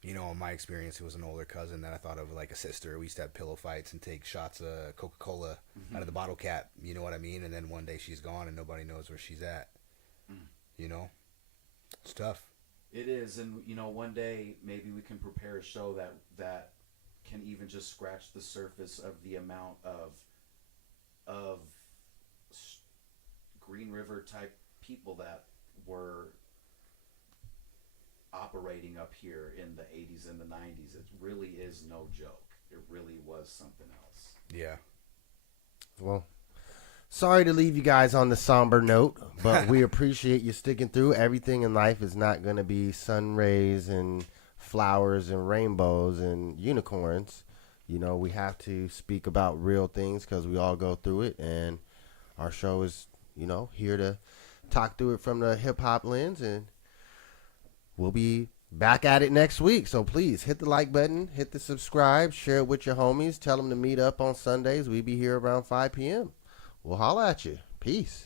in my experience, it was an older cousin that I thought of like a sister. We used to have pillow fights and take shots of Coca-Cola out of the bottle cap. You know what I mean? And then one day she's gone and nobody knows where she's at. It's tough. It is, and one day maybe we can prepare a show that can even just scratch the surface of the amount of Green River type people that were operating up here in the 80s and the 90s. It really is no joke. It really was something else. Yeah. Well, sorry to leave you guys on the somber note, but we appreciate you sticking through. Everything in life is not going to be sun rays and flowers and rainbows and unicorns. We have to speak about real things because we all go through it, and our show is, here to talk through it from the hip-hop lens, and we'll be back at it next week. So please hit the like button, hit the subscribe, share it with your homies, tell them to meet up on Sundays. We be here around 5 p.m. We'll holla at you. Peace.